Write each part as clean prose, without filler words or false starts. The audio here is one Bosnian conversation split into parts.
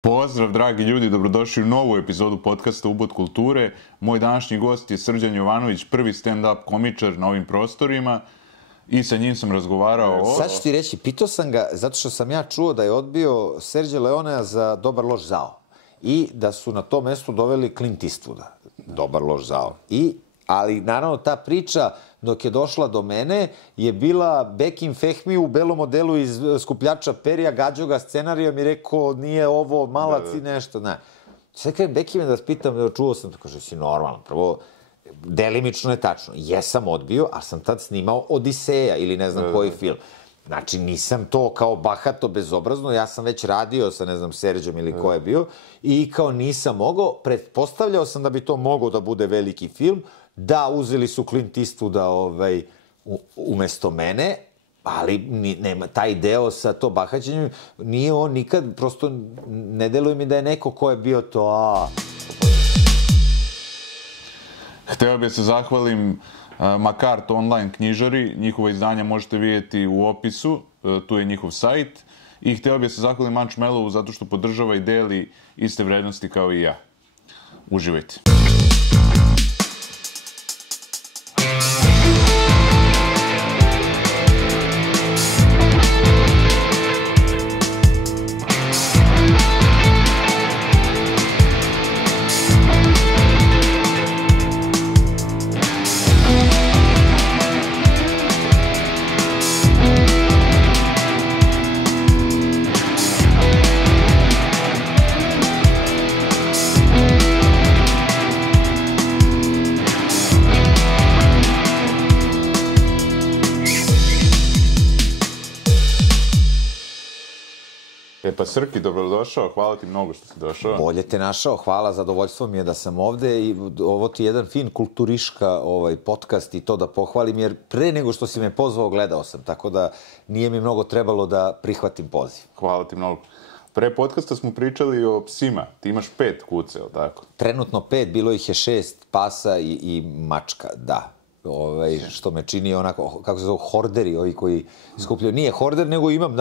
Pozdrav, dragi ljudi, dobrodošli u novu epizodu podcasta Ubod kulture. Moj današnji gost je Srđan Jovanović, prvi stand-up komičar na ovim prostorima i sa njim sam razgovarao o... Sad ću ti reći, pitao sam ga, zato što sam ja čuo da je odbio Serđa Leonea za Dobar loš zao i da su na to mesto doveli Clint Eastwooda, Dobar loš zao. Ali naravno ta priča dok je došla do mene je bila Bekim Fehmi u belom modelu iz Skupljača perija, gađao ga scenarijom i rekao nije ovo malac i nešto, ne. Sad kada Bekime da vas pitam, čuo sam, to kaže si normalno, prvo delimično je tačno, jesam odbio, a sam tad snimao Odiseja ili ne znam koji film. Znači, nisam to kao bahato, bezobrazno, ja sam već radio sa, ne znam, Serđom ili ko je bio, i kao nisam mogao, pretpostavljao sam da bi to mogao da bude veliki film, da, uzeli su Clint Eastwooda umesto mene, ali nema, taj deo sa to bahaćenjem, nije on nikad, prosto ne deluje mi da je neko ko je bio to, Hteo bih se zahvalim Makart online knjižari, njihova izdanja možete vidjeti u opisu, tu je njihov sajt. I hteo bih se zahvalim Mančmelovu zato što podržava i deli iste vrednosti kao i ja. Uživajte. Pa Srki, dobrodošao, hvala ti mnogo što si došao. Bolje te našao, hvala, zadovoljstvo mi je da sam ovde i ovo ti je jedan fin kulturiška podcast i to da pohvalim, jer pre nego što si me pozvao gledao sam, tako da nije mi mnogo trebalo da prihvatim poziv. Hvala ti mnogo. Pre podcasta smo pričali o psima, ti imaš 5 kuce, ili tako? Trenutno 5, bilo ih je 6 pasa i mačka, da. Što me čini onako, kako se zove, horderi, ovi koji skupljaju. Nije horder, nego imam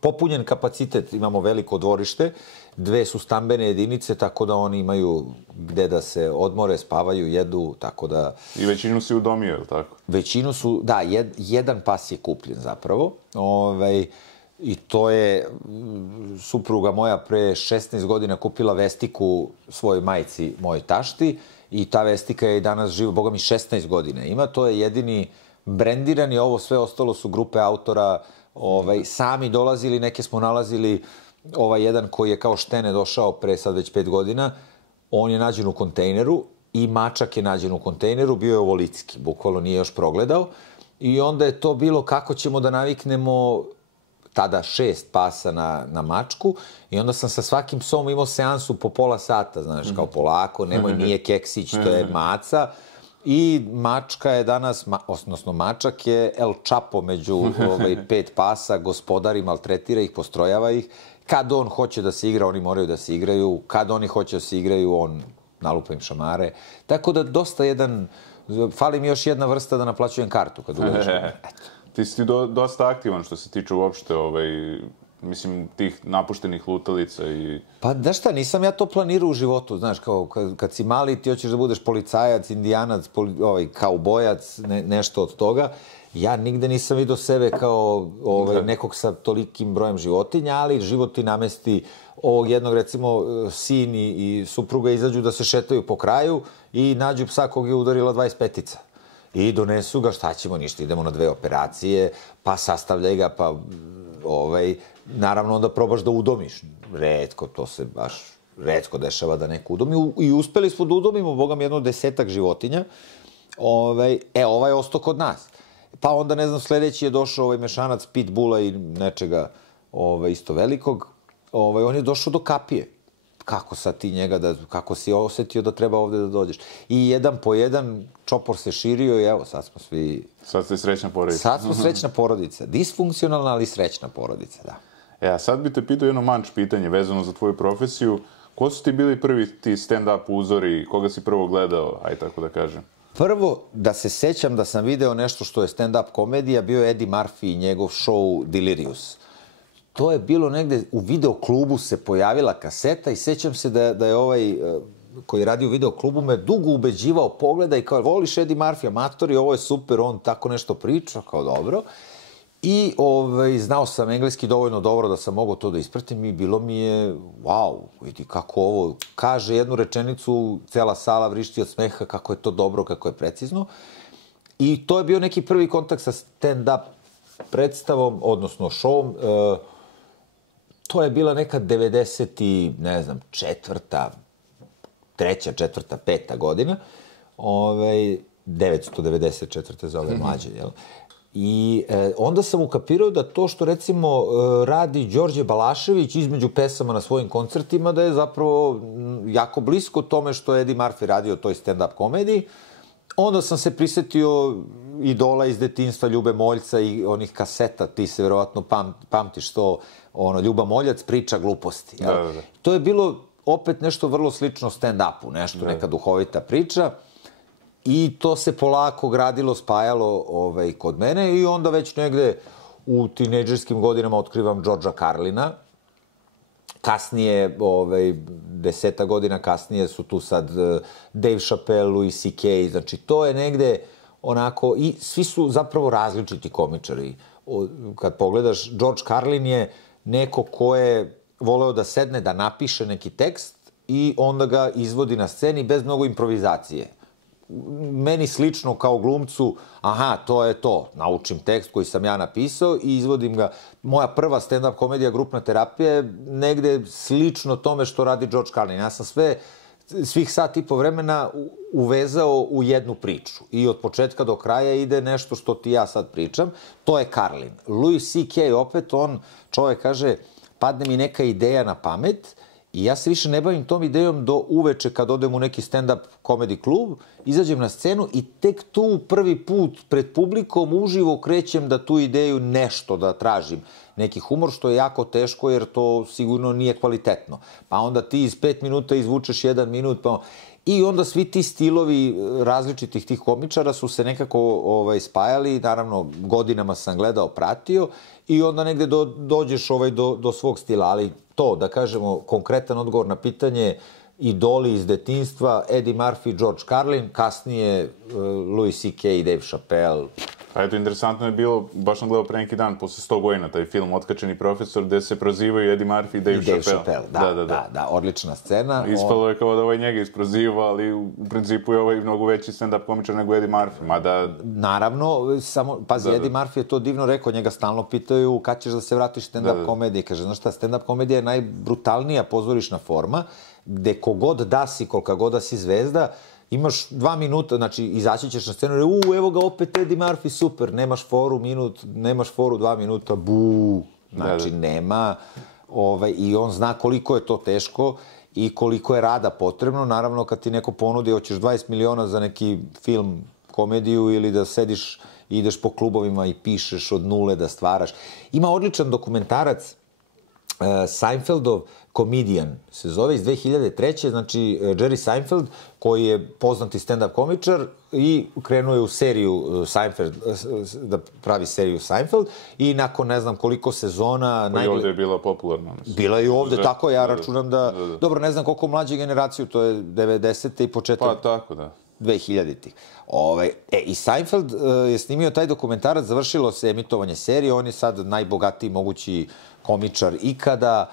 popunjen kapacitet, imamo veliko dvorište, 2 su stambene jedinice, tako da oni imaju gde da se odmore, spavaju, jedu, tako da... I većinu si udomio, je li tako? Većinu su, da, jedan pas je kupljen zapravo, i to je supruga moja pre 16 godina kupila Vestiku svojoj majci, mojoj tašti, i ta Vestika je i danas živa, boga mi 16 godina ima, to je jedini brendirani, ovo sve ostalo su grupe autora, sami dolazili, neke smo nalazili, jedan koji je kao Štene došao pre sad već 5 godina, on je nađen u kontejneru i mačak je nađen u kontejneru, bio je ovolicki, bukvalno nije još progledao, i onda je to bilo kako ćemo da naviknemo tada 6 pasa na mačku, i onda sam sa svakim psom imao seansu po pola sata, znaš, kao polako, nemoj, nije keksić, to je maca, i mačka je danas, odnosno mačak je El Chapo među 5 pasa, gospodari, maltretira ih, postrojava ih, kad on hoće da se igra, oni moraju da se igraju, kad oni hoće da se igraju, on nalupa im šamare, tako da dosta fali mi još jedna vrsta da naplaćujem kartu kad uđeš. Ti si dosta aktivan što se tiče uopšte, mislim, tih napuštenih lutalica i... Pa, da šta, nisam ja to planirao u životu, znaš, kao kad si mali ti hoćeš da budeš policajac, indijanac, kaubojac, nešto od toga. Ja nigde nisam vidio sebe kao nekog sa tolikim brojem životinja, ali život ti namesti ovog jednog, recimo, sin i supruga izađu da se šetaju po kraju i nađu psa kog je udarila 25-ica. I donesu ga, šta ćemo, ništa, idemo na 2 operacije, pa sastavljaj ga, pa naravno onda probaš da udomiš. Retko, to se baš retko dešava da neko udomi. I uspeli smo da udomimo, bogam, jedno 10-ak životinja. Ovaj je ostao kod nas. Pa onda, ne znam, sledeći je došao mešanac pitbula i nečega isto velikog. On je došao do kapije. Kako sad ti njega, kako si osetio da treba ovde da dođeš. I jedan po jedan čopor se širio i evo, sad smo svi... Sad ste srećna porodica. Sad smo srećna porodica. Disfunkcionalna, ali srećna porodica, da. A sad bi te pitao jedno manč pitanje vezano za tvoju profesiju. Ko su ti bili prvi ti stand-up uzori, koga si prvo gledao, aj tako da kažem? Prvo, da se sećam da sam video nešto što je stand-up komedija, bio je Eddie Murphy i njegov show Delirious. to je bilo negde, u videoklubu se pojavila kaseta i sećam se da je ovaj koji radi u videoklubu me dugo ubeđivao, pogleda i kao, voliš Eddie Murphy, amatori, ovo je super, on tako nešto priča, kao dobro. I znao sam engleski dovoljno dobro da sam mogao to da ispratim i bilo mi je, wow, vidi kako ovo, kaže jednu rečenicu, cela sala vrišti od smeha, kako je to dobro, kako je precizno. I to je bio neki prvi kontakt sa stand-up predstavom, odnosno šovom. To je bila neka 4., godina, 994. za ove mlađe, jel? I onda sam ukapirao da to što, recimo, radi Đorđe Balašević između pesama na svojim koncertima, da je zapravo jako blisko tome što je Eddie Murphy radio toj stand-up komediji. Onda sam se prisetio idola iz detinjstva Ljube Moljca i onih kaseta, ti se verovatno pamtiš to, Ljuba Moljac priča gluposti. Da. To je bilo opet nešto vrlo slično stand-upu, nešto, neka duhovita priča. I to se polako gradilo, spajalo kod mene i onda već negde u tinejdžerskim godinama otkrivam Georgea Carlina. Kasnije, 10 godina kasnije su tu sad Dave Chappelle, Louis C.K. Znači, to je negde onako, i svi su zapravo različiti komičari. Kad pogledaš, George Carlin je neko ko je voleo da sedne, da napiše neki tekst i onda ga izvodi na sceni bez mnogo improvizacije. Meni slično kao glumcu, aha, to je to, naučim tekst koji sam ja napisao i izvodim ga. Moja prva stand-up komedija Grupna terapija je negde slično tome što radi George Carlin. Ja sam svih sat i po vremena uvezao u jednu priču i od početka do kraja ide nešto što ti ja sad pričam. To je Carlin. Louis C.K. opet, čovjek kaže, padne mi neka ideja na pamet i ja se više ne bavim tom idejom do uveče kad odem u neki stand-up comedy klub, izađem na scenu i tek tu prvi put pred publikom uživo krećem da tu ideju nešto da tražim. Neki humor, što je jako teško jer to sigurno nije kvalitetno. Pa onda ti iz 5 minuta izvučeš 1 minut, pa... I onda svi ti stilovi različitih tih komičara su se nekako spajali, naravno godinama sam gledao, pratio i onda negde dođeš do svog stila, ali to, da kažemo, konkretan odgovor na pitanje, idoli iz detinjstva, Eddie Murphy, George Carlin, kasnije Louis C.K. i Dave Chappelle. A eto, interesantno je bilo, baš sam gledao pre neki dan, posle 100 godina, taj film Otkačeni profesor, gde se prozivaju Eddie Murphy i Dave Chappelle. Da, odlična scena. Ispalo je kao da ovaj njega isproziva, ali u principu je ovaj mnogo veći stand-up komičar nego Eddie Murphy, mada... Naravno, samo, pazi, Eddie Murphy je to divno rekao, njega stalno pitaju kad ćeš da se vratiš stand-up komediji. Kaže, znaš šta, stand-up komedija je najbrutalnija pozorišna forma, gde kogod da si, kolika god da si zvezda, imaš 2 minuta, znači izaći ćeš na scenu i evo ga opet Eddie Murphy, super, nemaš foru minut, nemaš foru 2 minuta, znači nema, i on zna koliko je to teško i koliko je rada potrebno, naravno kad ti neko ponudi, hoćeš 20 miliona za neki film, komediju ili da sediš i ideš po klubovima i pišeš od nule da stvaraš. Ima odličan dokumentarac, Seinfeldov Comedian se zove, iz 2003. Znači, Jerry Seinfeld, koji je poznati stand-up komičar i krenuo je u seriju Seinfeld, da pravi seriju Seinfeld i nakon ne znam koliko sezona... Pa i ovde je bila popularna. Bila i ovde, tako, ja računam da... Dobro, ne znam koliko mlađe generaciju, to je 90. i početak... Pa tako, da. 2000-ih. I Seinfeld je snimio taj dokumentarac, završilo se emitovanje serije, on je sad najbogatiji mogući komičar ikada,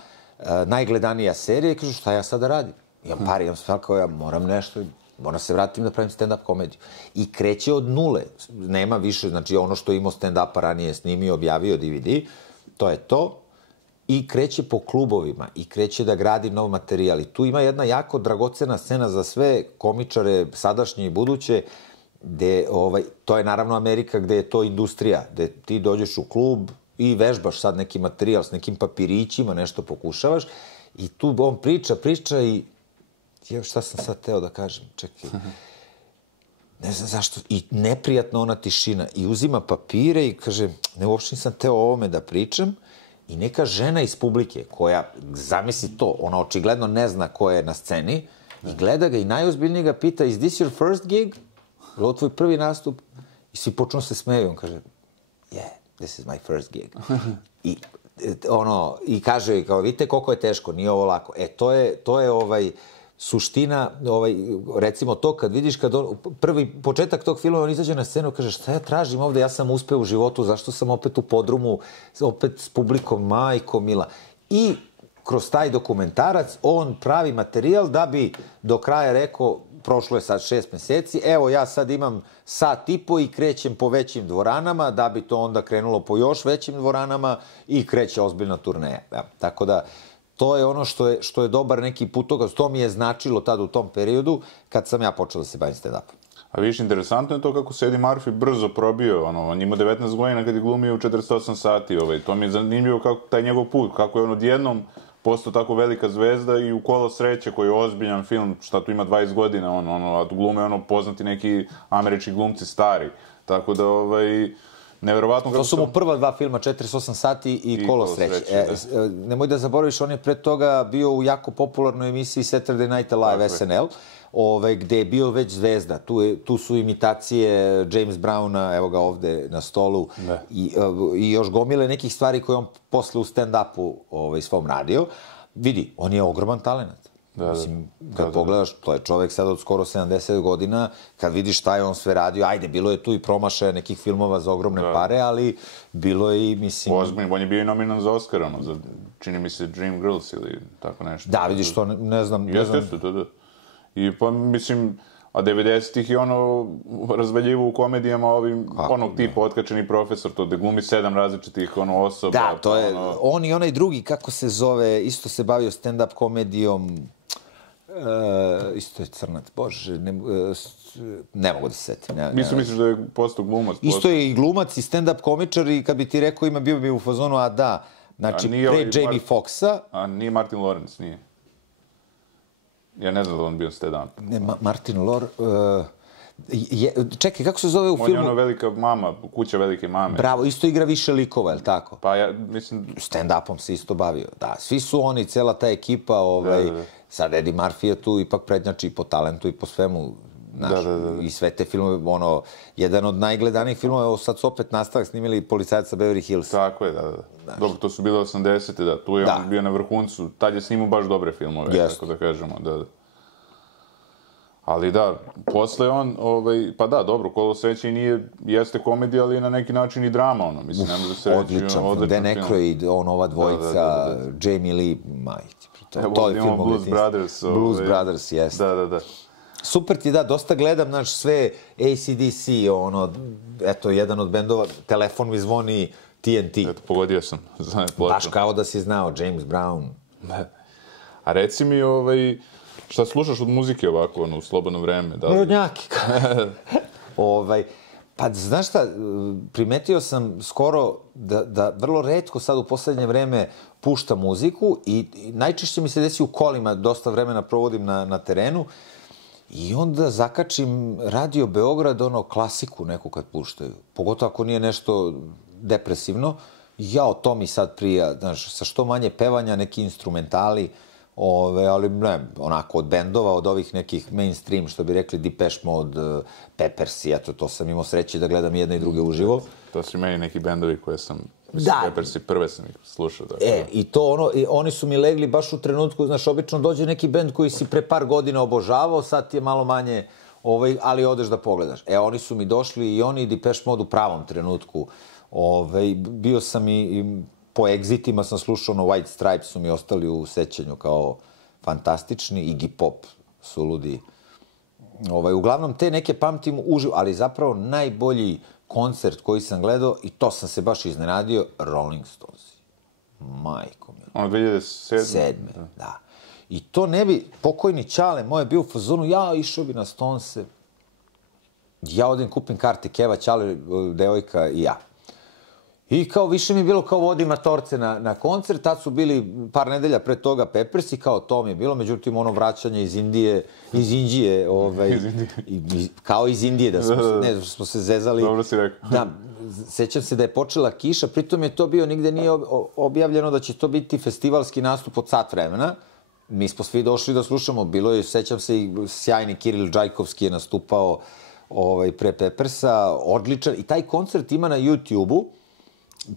najgledanija serija i kažu šta ja sada radim? Imam par, imam stvar kao ja moram nešto, moram se vratim da pravim stand-up komediju. I kreće od nule, nema više, znači ono što je imao stand-upa ranije snimio, objavio DVD, to je to. I kreće po klubovima i kreće da gradi nov materijal. I tu ima jedna jako dragocena scena za sve komičare, sadašnje i buduće, gde, to je naravno Amerika gde je to industrija, gde ti dođeš u klub i vežbaš sad neki materijal s nekim papirićima, nešto pokušavaš i tu on priča i šta sam sad teo da kažem, čekaj, ne znam zašto, i neprijatna ona tišina i uzima papire i kaže, ne, uopšte nisam teo o ovome da pričam. I neka žena iz publike koja, zamisli to, ona očigledno ne zna ko je na sceni i gleda ga i najozbiljnije ga pita, is this your first gig? Je li ovo tvoj prvi nastup? I svi počnu se smeju. On kaže, yeah, this is my first gig. I i kaže, kao, vidite koliko je teško, nije ovo lako. To je suština, recimo to kad vidiš, prvi početak tog filma, on izađe na scenu, kaže, šta ja tražim ovde, ja sam uspeo u životu, zašto sam opet u podrumu, opet s publikom, majko mila. I kroz taj dokumentarac on pravi materijal da bi do kraja rekao, prošlo je sad 6 meseci, evo ja sad imam sat i po i krećem po većim dvoranama, da bi to onda krenulo po još većim dvoranama i kreće ozbiljna turneja. Tako da, to je ono što je dobar neki putokaz. To mi je značilo tada u tom periodu kad sam ja počeo da se bavim stand-upom. A viš, interesantno je to kako se Eddie Murphy brzo probio. On ima 19 godina kad je glumio u 48 sati. To mi je zanimljivo kako taj njegov put, kako je on odjednom postao tako velika zvezda i u Kolo sreće, koji je ozbiljan film, šta tu ima 20 godina, a tu glume poznati neki američki glumci stari. Tako da, neverovatno... To su mu prva 2 filma, 48 sati i Kolo sreće. Nemoj da zaboraviš, on je pre toga bio u jako popularnoj emisiji Saturday Night Live, SNL, gde je bio već zvezda. Tu su imitacije James Browna, evo ga ovde na stolu, i još gomile nekih stvari koje on posle u stand-upu svom radio. Vidi, on je ogroman talenat. Mislim, kad pogledaš, to je čovek sad od skoro 70 godina, kad vidiš šta je on sve radio, ajde, bilo je tu i promašaja nekih filmova za ogromne pare, ali bilo je i, mislim... Ozbiljno, on je bio i nominovan za Oscar, čini mi se Dreamgirls ili tako nešto. Da, vidiš, to ne znam... Jeste, da. I pa, mislim, a 90-ih je razvaljivo u komedijama onog tipa otkačeni profesor, to da glumi 7 različitih osoba. Da, to je, on i onaj drugi, kako se zove, isto se bavio stand-up komedijom, isto je crnac, bože, ne mogu da se setim. Misliš da je postao glumac? Isto je i glumac i stand-up komičar i kad bi ti rekao bio bi u fazonu, a da, znači pre Jamie Foxxa. A nije Martin Lawrence, nije? Ja ne znam da on bio stand-up. Ne, Martin Lawrence... Čekaj, kako se zove u filmu? On je velika mama, kuća velike mame. Bravo, isto igra više likova, je li tako? Pa ja mislim... Stand-upom se isto bavio, da. Svi su oni, cela ta ekipa, sad Eddie Murphy je tu ipak prednjači i po talentu i po svemu. I sve te filmove, jedan od najgledanijih filmova, evo sad su opet nastavak snimili Policajac sa Beverly Hills. Tako je, da. Dobro, to su bile 80-te, da. Tu je on bio na vrhuncu. Tad je snimao baš dobre filmove, tako da kažemo, da. Ali da, posle on, pa da, dobro, Kolo sreće i nije, jeste komedija, ali je na neki način i drama, mislim, ne može se reći. Odličan film, Dan Aykroyd, ova dvojica, Jamie Lee, majke. To je film Blues Brothers. Blues Brothers, jeste. Da. Super ti, da, dosta gledam, sve AC/DC, eto, jedan od bendova, telefon mi zvoni TNT. Eto, pogodio sam. Baš kao da si znao, James Brown. A reci mi, šta slušaš od muzike ovako, u slobodno vreme? Rodnjaki. Pa, znaš šta, primetio sam skoro da vrlo retko sad u poslednje vreme pušta muziku i najčešće mi se desi u kolima, dosta vremena provodim na terenu, i onda zakačim Radio Beograd, klasiku neku kad puštaju. Pogotovo ako nije nešto depresivno. To mi sad prija, znaš, sa što manje pevanja, neki instrumentali, ali ne, onako od bendova, od ovih nekih mainstream, što bi rekli Depeche Mode, Peppers, eto, to sam imao sreće da gledam jedne i druge uživo. To su meni neki bendovi koje sam... Peppersi, prve sam ih slušao. I to oni su mi legli baš u trenutku, znaš, obično dođe neki bend koji si pre par godina obožavao, sad ti je malo manje, ali odeš da pogledaš. Oni su mi došli i oni Depeche Mode u pravom trenutku. Bio sam i po Exitima sam slušao, White Stripes su mi ostali u sećanju kao fantastični, Iggy Pop su ludi. Uglavnom, te neke pamtim uživo, ali zapravo najbolji koncert koji sam gledao, i to sam se baš iznenadio, Rolling Stones. Majko mi. 2007. Da. I to ne bi, pokojni Ćale moj je bio u fazonu, ja išao bi na Stonese. Ja odem kupim karte, Keva, Ćale, devojka i ja. I kao više mi je bilo kao vodi matorce na koncert, tad su bili par nedelja pre toga Peppersi, kao to mi je bilo, međutim vraćanje iz Indije, kao iz Indije, da smo se zezali. Dobro si rekao. Da, sećam se da je počela kiša, pritom je to bio, nigde nije objavljeno da će to biti festivalski nastup od sat vremena. Mi smo svi došli da slušamo, bilo je, sećam se, i sjajni Kiril Džajkovski je nastupao pre Peppersa, odličan, i taj koncert ima na YouTube-u.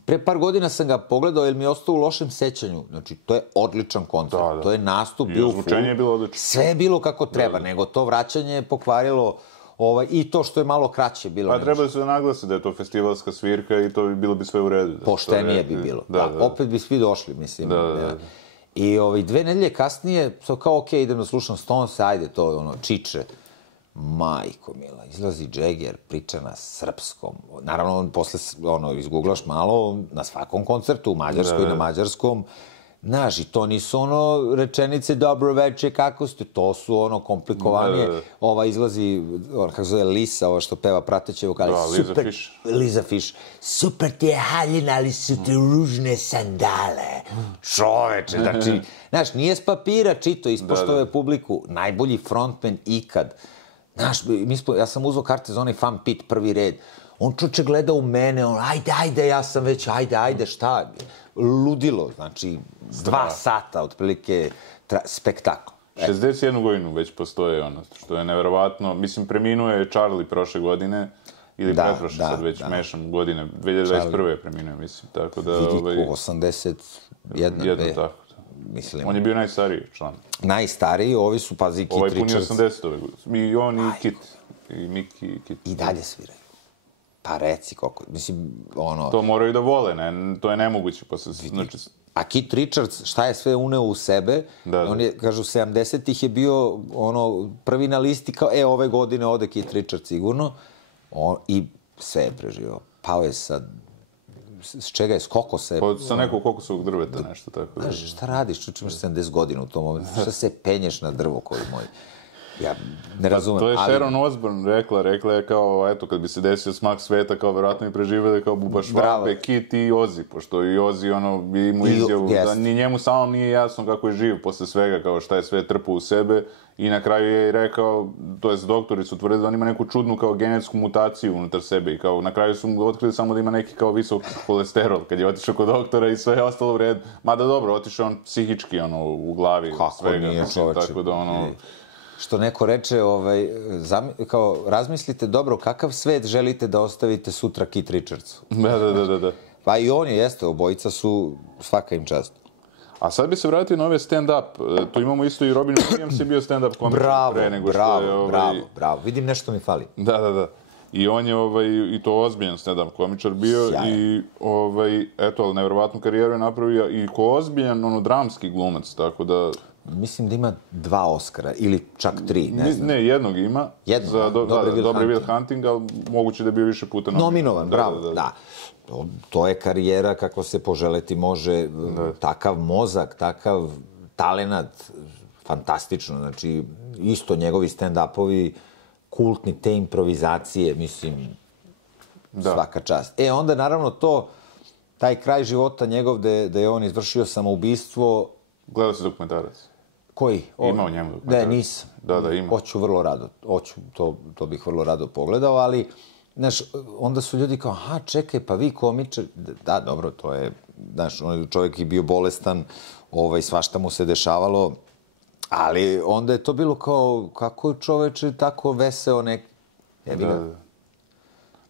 Pre par godina sam ga pogledao jer mi je ostao u lošem sećanju. Znači, to je odličan koncert. Da, da. To je nastup, I bio full. ozvučenje je bilo odlično. Sve je bilo kako treba, nego to vraćanje je pokvarilo i to što je malo kraće bilo. Pa treba se da naglasi da je to festivalska svirka i to bilo bi sve u redu. Poštenije bi bilo. Da, opet bi svi došli, mislim. Da. I 2 nedelje kasnije, kao okej, idem da slušam Stones, ajde to, čiče. Majko mila, izlazi Jagger, priča na srpskom. Naravno, on posle, izgooglaš malo, na svakom koncertu, u Mađarskoj, na mađarskom. Znaš, i to nisu rečenice dobro veče, kako ste, to su komplikovanije. Izlazi, kako zove Lisa, ova što peva prateće vokale. Liza Fish. Liza Fish. Super ti je haljina, ali su ti ružne sandale. Čoveče, znači, znaš, nije s papira čito, ispoštove publiku. Najbolji frontman ikad. Znaš, ja sam uzao karte za onaj fan pit, prvi red. On čoče gleda u mene, ajde, ja sam već, ajde, šta? Ludilo, znači, 2 sata, otprilike, spektakl. 61 godinu već postoje što je neverovatno. Mislim, preminuo je Charlie prošle godine, ili pretprošle, sad već mešam godine, 2021. je preminuo, mislim, tako da... Vidi, 81, jedno tako. Mislim. On je bio najstariji član. Najstariji, ovi su, pazi, Kit Richards. Ovaj puni 80 ove godine. I on i Kit. I Mickey i Kit. I dalje sviraju. Pa reci koliko, mislim, To moraju da vole, ne? To je nemoguće posle. A Kit Richards, šta je sve uneo u sebe, on je, kažu, 70-ih je bio, prvi na listi, kao, ove godine ode Kit Richards sigurno, i sve je preživao. Pao je sa, s čega je, s kokosa je... Sa nekog kokosovog drveta, nešto tako. Znaš, šta radiš, čučimaš 70 godina u tom momentu, šta se penješ na drvo koji moj? Ja ne razumem, ali... To je Sharon Osbourne rekla je kao, eto, kad bi se desio smak sveta, kao, verovatno i preživeli kao Buba Švabe, Kit i Ozzy, pošto i Ozzy, bi imao izjavu, da ni njemu samom nije jasno kako je živ posle svega, kao šta je sve trpao u sebe, i na kraju je rekao, to jest doktori su tvrdili da on ima neku čudnu kao genetsku mutaciju unutar sebe i kao na kraju su mu otkrili samo da ima neki kao visok kolesterol kad je otišao kod doktora i sve je ostalo u redu. Mada dobro, otišao on psihički u glavi svega. Kako nije, čoveče. Tako da Što neko reče, kao, razmislite dobro kakav svet želite da ostavite sutra Kit Richardsu. Da. Pa i on jeste, obojica su, svaka im čast. A sad bi se vratio na ove stand-up. Tu imamo isto i Robin Williams je bio stand-up komičar pre nego što je... Bravo. Vidim nešto mi fali. Da. I on je, i to ozbiljan stand-up komičar bio i, eto, ali nevjerovatnu karijeru je napravio i ko ozbiljan, dramski glumac, tako da... Mislim da ima 2 Oscara, ili čak 3, ne znam. Ne, jednog ima. Za Dobri Will Hunting, ali moguće da je bio više puta nominovan. Bravo, da. To je karijera kako se poželeti može, takav mozak, takav talenat, fantastično. Znači, isto njegovi stand-upovi, kultni, te improvizacije, mislim, svaka čast. Onda, naravno, taj kraj života njegov, da je on izvršio samoubistvo. Gledao si dokumentarac? Koji? Ima u njemu dokumentarac. Ne, nisam. Da, ima. Hoću vrlo rado. To bih vrlo rado pogledao, ali, znaš, onda su ljudi kao, čekaj, pa vi komičar... Da, dobro, to je, znaš, čovjek je bio bolestan, svašta mu se dešavalo, ali onda je to bilo kao, kako je čoveče tako veseo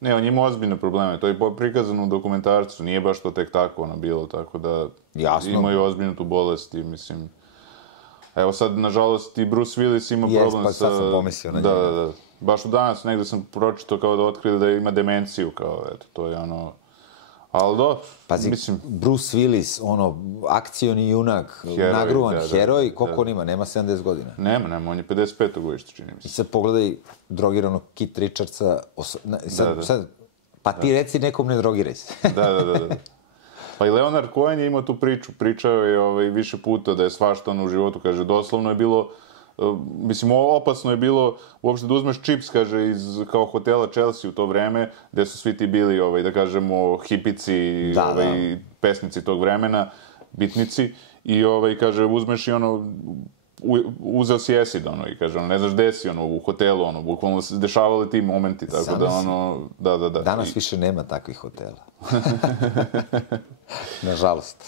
Ne, on ima ozbiljne probleme, to je prikazano u dokumentarcu, nije baš to tek tako bilo, tako da imaju ozbiljnu tu bolest i mislim... Evo sad, nažalost, i Bruce Willis ima problem sa... Pa sad sam pomislio na njega. Da. Baš u danas negde sam pročitao kao da otkrili da ima demenciju, kao, eto, to je Ali pazi, Bruce Willis, akcioni junak, nagruvan heroj, koliko on ima? Nema 70 godina. Nema, on je 55. godište, čini mi se. I sad pogledaj drogiranog Kit Richardsa, pa ti reci nekom ne drogiraj se. Da. Pa i Leonard Cohen je imao tu priču, pričao je više puta da je svašta u životu, kaže, doslovno je bilo, mislim, opasno je bilo uopšte da uzmeš čips, kaže, iz kao hotela Chelsea u to vreme, gde su svi ti bili, da kažemo, hipici, pesnici tog vremena, bitnici, i kaže, uzmeš i uzeo si acid, i kaže, ne znaš gde si, u hotelu, bukvalno se dešavali ti momenti, tako da, Danas više nema takvih hotela. Nažalost.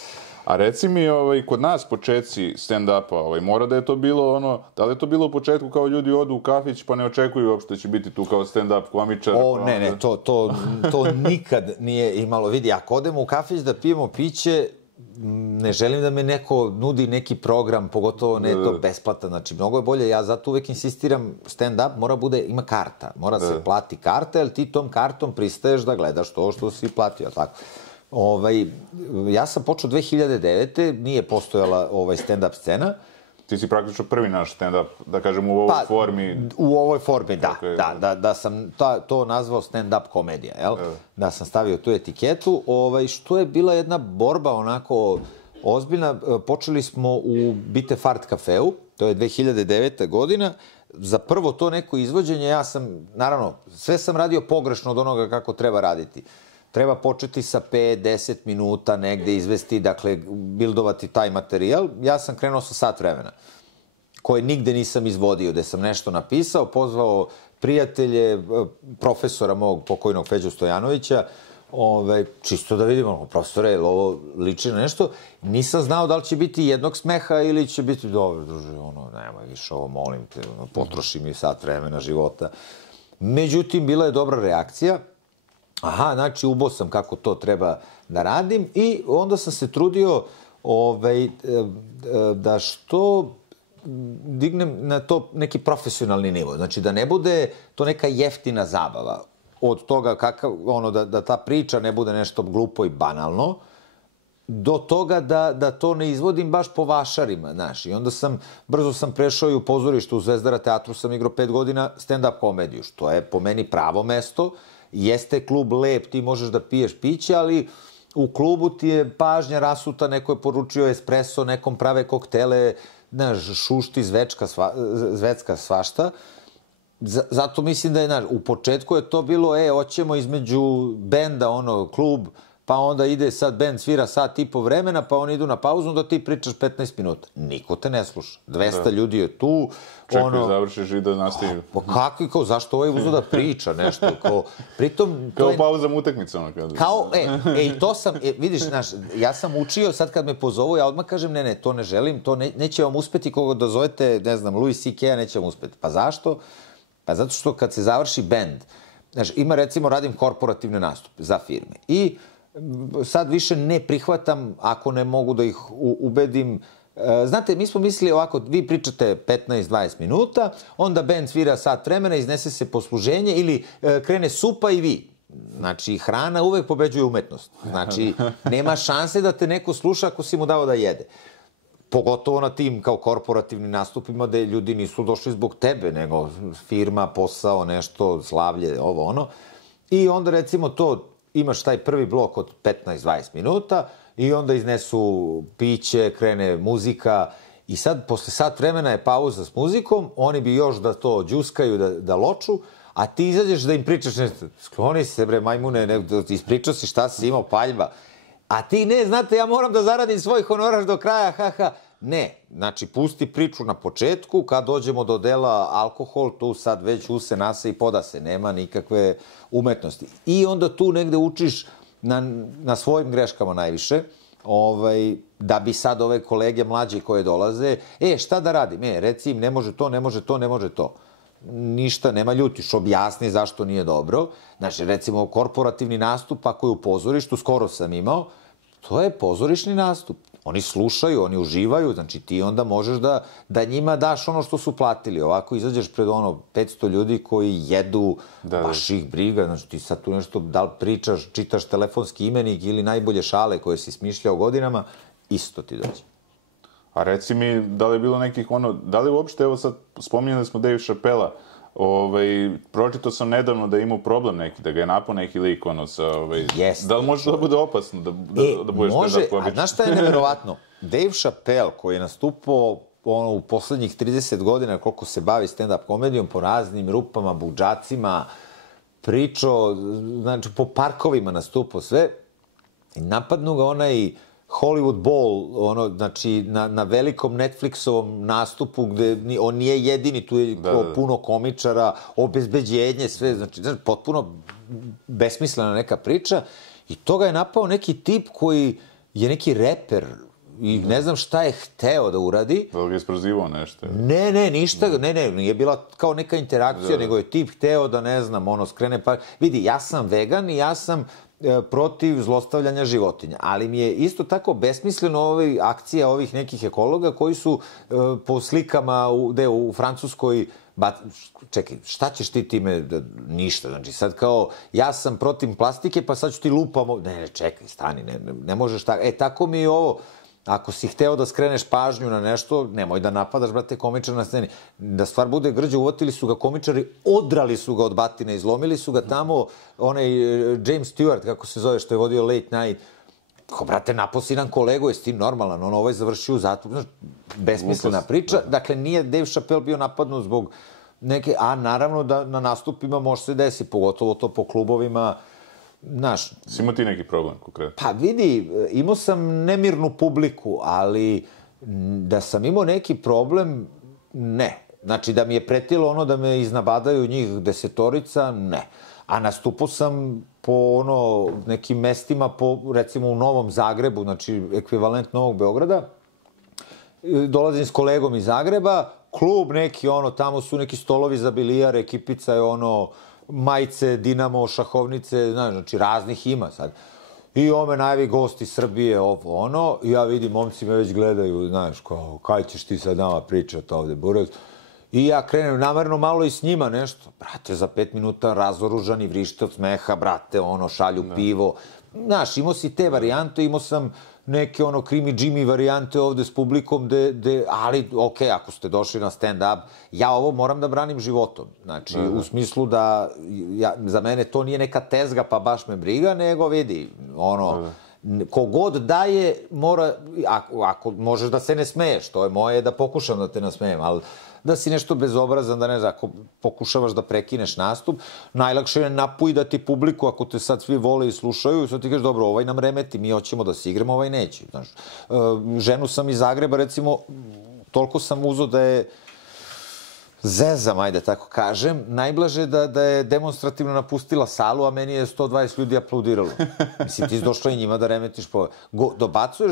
A reci mi, kod nas početci stand-upa, mora da je to bilo ono, da li je to bilo u početku kao ljudi odu u kafić pa ne očekuju uopšte da će biti tu kao stand-up komičar? Ne, to nikad nije imalo. Vidi, ako odemo u kafić da pijemo piće, ne želim da me neko nudi neki program, pogotovo ne to besplatan. Znači, mnogo je bolje, ja zato uvek insistiram, stand-up ima karta. Mora se plati karta, jer ti tom kartom pristaješ da gledaš to što si platio, tako. Ja sam počeo 2009. Nije postojala stand-up scena. Ti si praktično prvi naš stand-up, da kažem, u ovoj formi. U ovoj formi, da sam to nazvao stand-up komedija, jel? Da sam stavio tu etiketu, što je bila jedna borba onako ozbiljna. Počeli smo u Bite Fart kafeu, to je 2009. godina. Za prvo to neko izvođenje, ja sam, naravno, sve sam radio pogrešno od onoga kako treba raditi. Treba početi sa 5-10 minuta negde izvesti, dakle, bildovati taj materijal. Ja sam krenuo sa sat vremena, koje nigde nisam izvodio, gde sam nešto napisao, pozvao prijatelje, profesora mog pokojnog Feđu Stojanovića, čisto da vidimo, profesore, je li ovo liči na nešto? Nisam znao da li će biti jednog smeha ili će biti, dobro, druže, nemoj više ovo, molim te, potroši mi sat vremena života. Međutim, bila je dobra reakcija. Aha, znači, ubo sam kako to treba da radim i onda sam se trudio da što dignem na to neki profesionalni nivo. Znači, da ne bude to neka jeftina zabava. Od toga da ta priča ne bude nešto glupo i banalno, do toga da to ne izvodim baš po vašarima, znaš. I onda brzo sam prešao i u pozorištu u Zvezdara teatru sam igrao 5 godina stand-up komediju, što je po meni pravo mesto. Jeste klub lep, ti možeš da piješ piće, ali u klubu ti je pažnja rasuta, neko je poručio espresso, nekom prave koktele, znaš, šušti, zvecka svašta. Zato mislim da je, u početku je to bilo, hoćemo između benda, klub, pa onda ide sad bend svira sat i po vremena, pa oni idu na pauzu, onda ti pričaš 15 minuta. Niko te ne sluša. 200 ljudi je tu. Čekaj, završiš i da nastavi. Pa kako, zašto ovaj uzo da priča nešto? Pritom... Kao pauzam utakmica, ono kada. Kao, i to sam, vidiš, znaš, ja sam učio, sad kad me pozovu, ja odmah kažem, ne, to ne želim, to neće vam uspeti, koga da zovete, ne znam, Louis C.K.-a neće vam uspeti. Pa zašto? Pa zato što kad se završi bend, znaš, recimo, radim korporativne nastupe za firme i sad više ne prihvatam ako ne mogu da ih ubedim. Znate, mi smo mislili ovako, vi pričate 15-20 minuta, onda bend svira sat vremena, iznese se posluženje ili krene supa i vi. Znači, hrana uvek pobeđuje umetnost. Znači, nema šanse da te neko sluša ako si mu dao da jede. Pogotovo na tim kao korporativnim nastupima gde ljudi nisu došli zbog tebe, nego firma, posao, nešto, slavlje, ovo, ono. I onda recimo to, imaš taj prvi blok od 15-20 minuta i onda iznesu piće, krene muzika i sad posle sat vremena je pauza s muzikom, oni bi još da to džuskaju, da loču, a ti izađeš da im pričaš nešto. Skloni se, bre, majmune, ispričao si šta si imao, paljba. A ti ne, znate, ja moram da zaradim svoj honorar do kraja, haha. Ne, znači, pusti priču na početku, kad dođemo do dela alkohol, tu sad već use, nase i poda se, nema nikakve umetnosti. I onda tu negde učiš na svojim greškama najviše, da bi sad ove kolege mlađe koje dolaze, šta da radim? Reci im, ne može to, ne može to, ne može to. Ništa, nema ljutiš, objasni zašto nije dobro. Znači, recimo, korporativni nastup, ako je u pozorištu, skoro sam imao, to je pozorišni nastup. Oni slušaju, oni uživaju, znači ti onda možeš da njima daš ono što su platili. Ovako izađeš pred 500 ljudi koji jedu, baš ih briga, znači ti sad tu nešto, da li pričaš, čitaš telefonski imenik ili najbolje šale koje si smišljao godinama, isto ti dođe. A reci mi, da li je bilo nekih da li uopšte, evo sad spominjali smo Dave Chappella, pročitao sam nedavno da je imao problem neki, da ga je napao neki lik, da li može da bude opasno da budeš stand-up komičar? A znaš šta je neverovatno? Dave Chappelle, koji je nastupao u poslednjih 30 godina, koliko se bavi stand-up komedijom, po raznim rupama, budžacima, pričao, znači po parkovima nastupao sve, i napadnu ga onaj Hollywood Bowl, znači na velikom Netflixovom nastupu gde on nije jedini, tu je puno komičara, obezbeđenje, sve, znači potpuno besmislena neka priča i toga je napao neki tip koji je neki reper, i ne znam šta je hteo da uradi. Da li ga je isprozivao nešto? Ne, ništa, nije bila kao neka interakcija, nego je tip hteo da, ne znam, skrene pa... Vidi, ja sam vegan i ja sam protiv zlostavljanja životinja, ali mi je isto tako besmisleno akcija ovih nekih ekologa koji su po slikama u Francuskoj čekaj, šta ćeš ti time? Ništa. Znači, sad kao, ja sam protiv plastike, pa sad ću ti lupam... Ne, čekaj, stani, ne možeš tako. Tako mi je ovo. Ako si hteo da skreneš pažnju na nešto, nemoj da napadaš, brate, komičara na sceni. Da stvar bude grđa, uvotili su ga komičari, odrali su ga od batine, izlomili su ga tamo, onaj James Stewart, kako se zove, što je vodio Late Night, ko, brate, naposinan kolegu, je s tim normalan, ovaj završio u zatvoru, znaš, besmislena priča. Dakle, nije Dave Chappelle bio napadnut zbog neke, a naravno da na nastupima može se desi, pogotovo to po klubovima, znaš... Si imao ti neki problem konkretno? Pa vidi, imao sam nemirnu publiku, ali da sam imao neki problem, ne. Znači, da mi je pretilo ono da me iznabadaju njih 10-torica, ne. A nastupao sam po nekim mestima, recimo u Novom Zagrebu, znači ekvivalent Novog Beograda. Dolazim s kolegom iz Zagreba, klub neki, tamo su neki stolovi za bilijar, ekipica je majice, Dinamo, šahovnice, znaš, znači raznih ima sad. I ome najvi gosti Srbije, i ja vidim, momci me već gledaju, znaš, kao, kaj ćeš ti sad nama pričati ovde, burek. I ja krenem namerno malo i s njima nešto. Brate, za 5 minuta razoružani, vrište od smeha, brate, šalju pivo. Znaš, imao si te varijante, imao sam neke Krimi Jimmy varijante ovde s publikom, ali, okej, ako ste došli na stand-up, ja ovo moram da branim životom. Znači, u smislu da, za mene to nije neka tezga, pa baš me briga, nego vidi, kogod daje, mora, ako možeš da se ne smeješ, to je moje da pokušam da te nasmejem, ali da si nešto bezobrazan, da ne znam, ako pokušavaš da prekineš nastup, najlakše je napujdati publiku, ako te sad svi vole i slušaju, i sad ti kažeš, dobro, ovaj nam remeti, mi hoćemo da se igramo, ovaj neće. Ženu sam iz Zagreba, recimo, toliko sam uzeo da je zezam, ajde tako kažem, najblaže da je demonstrativno napustila salu, a meni je 120 ljudi aplaudiralo. Mislim, ti si došla i njima da remetiš po...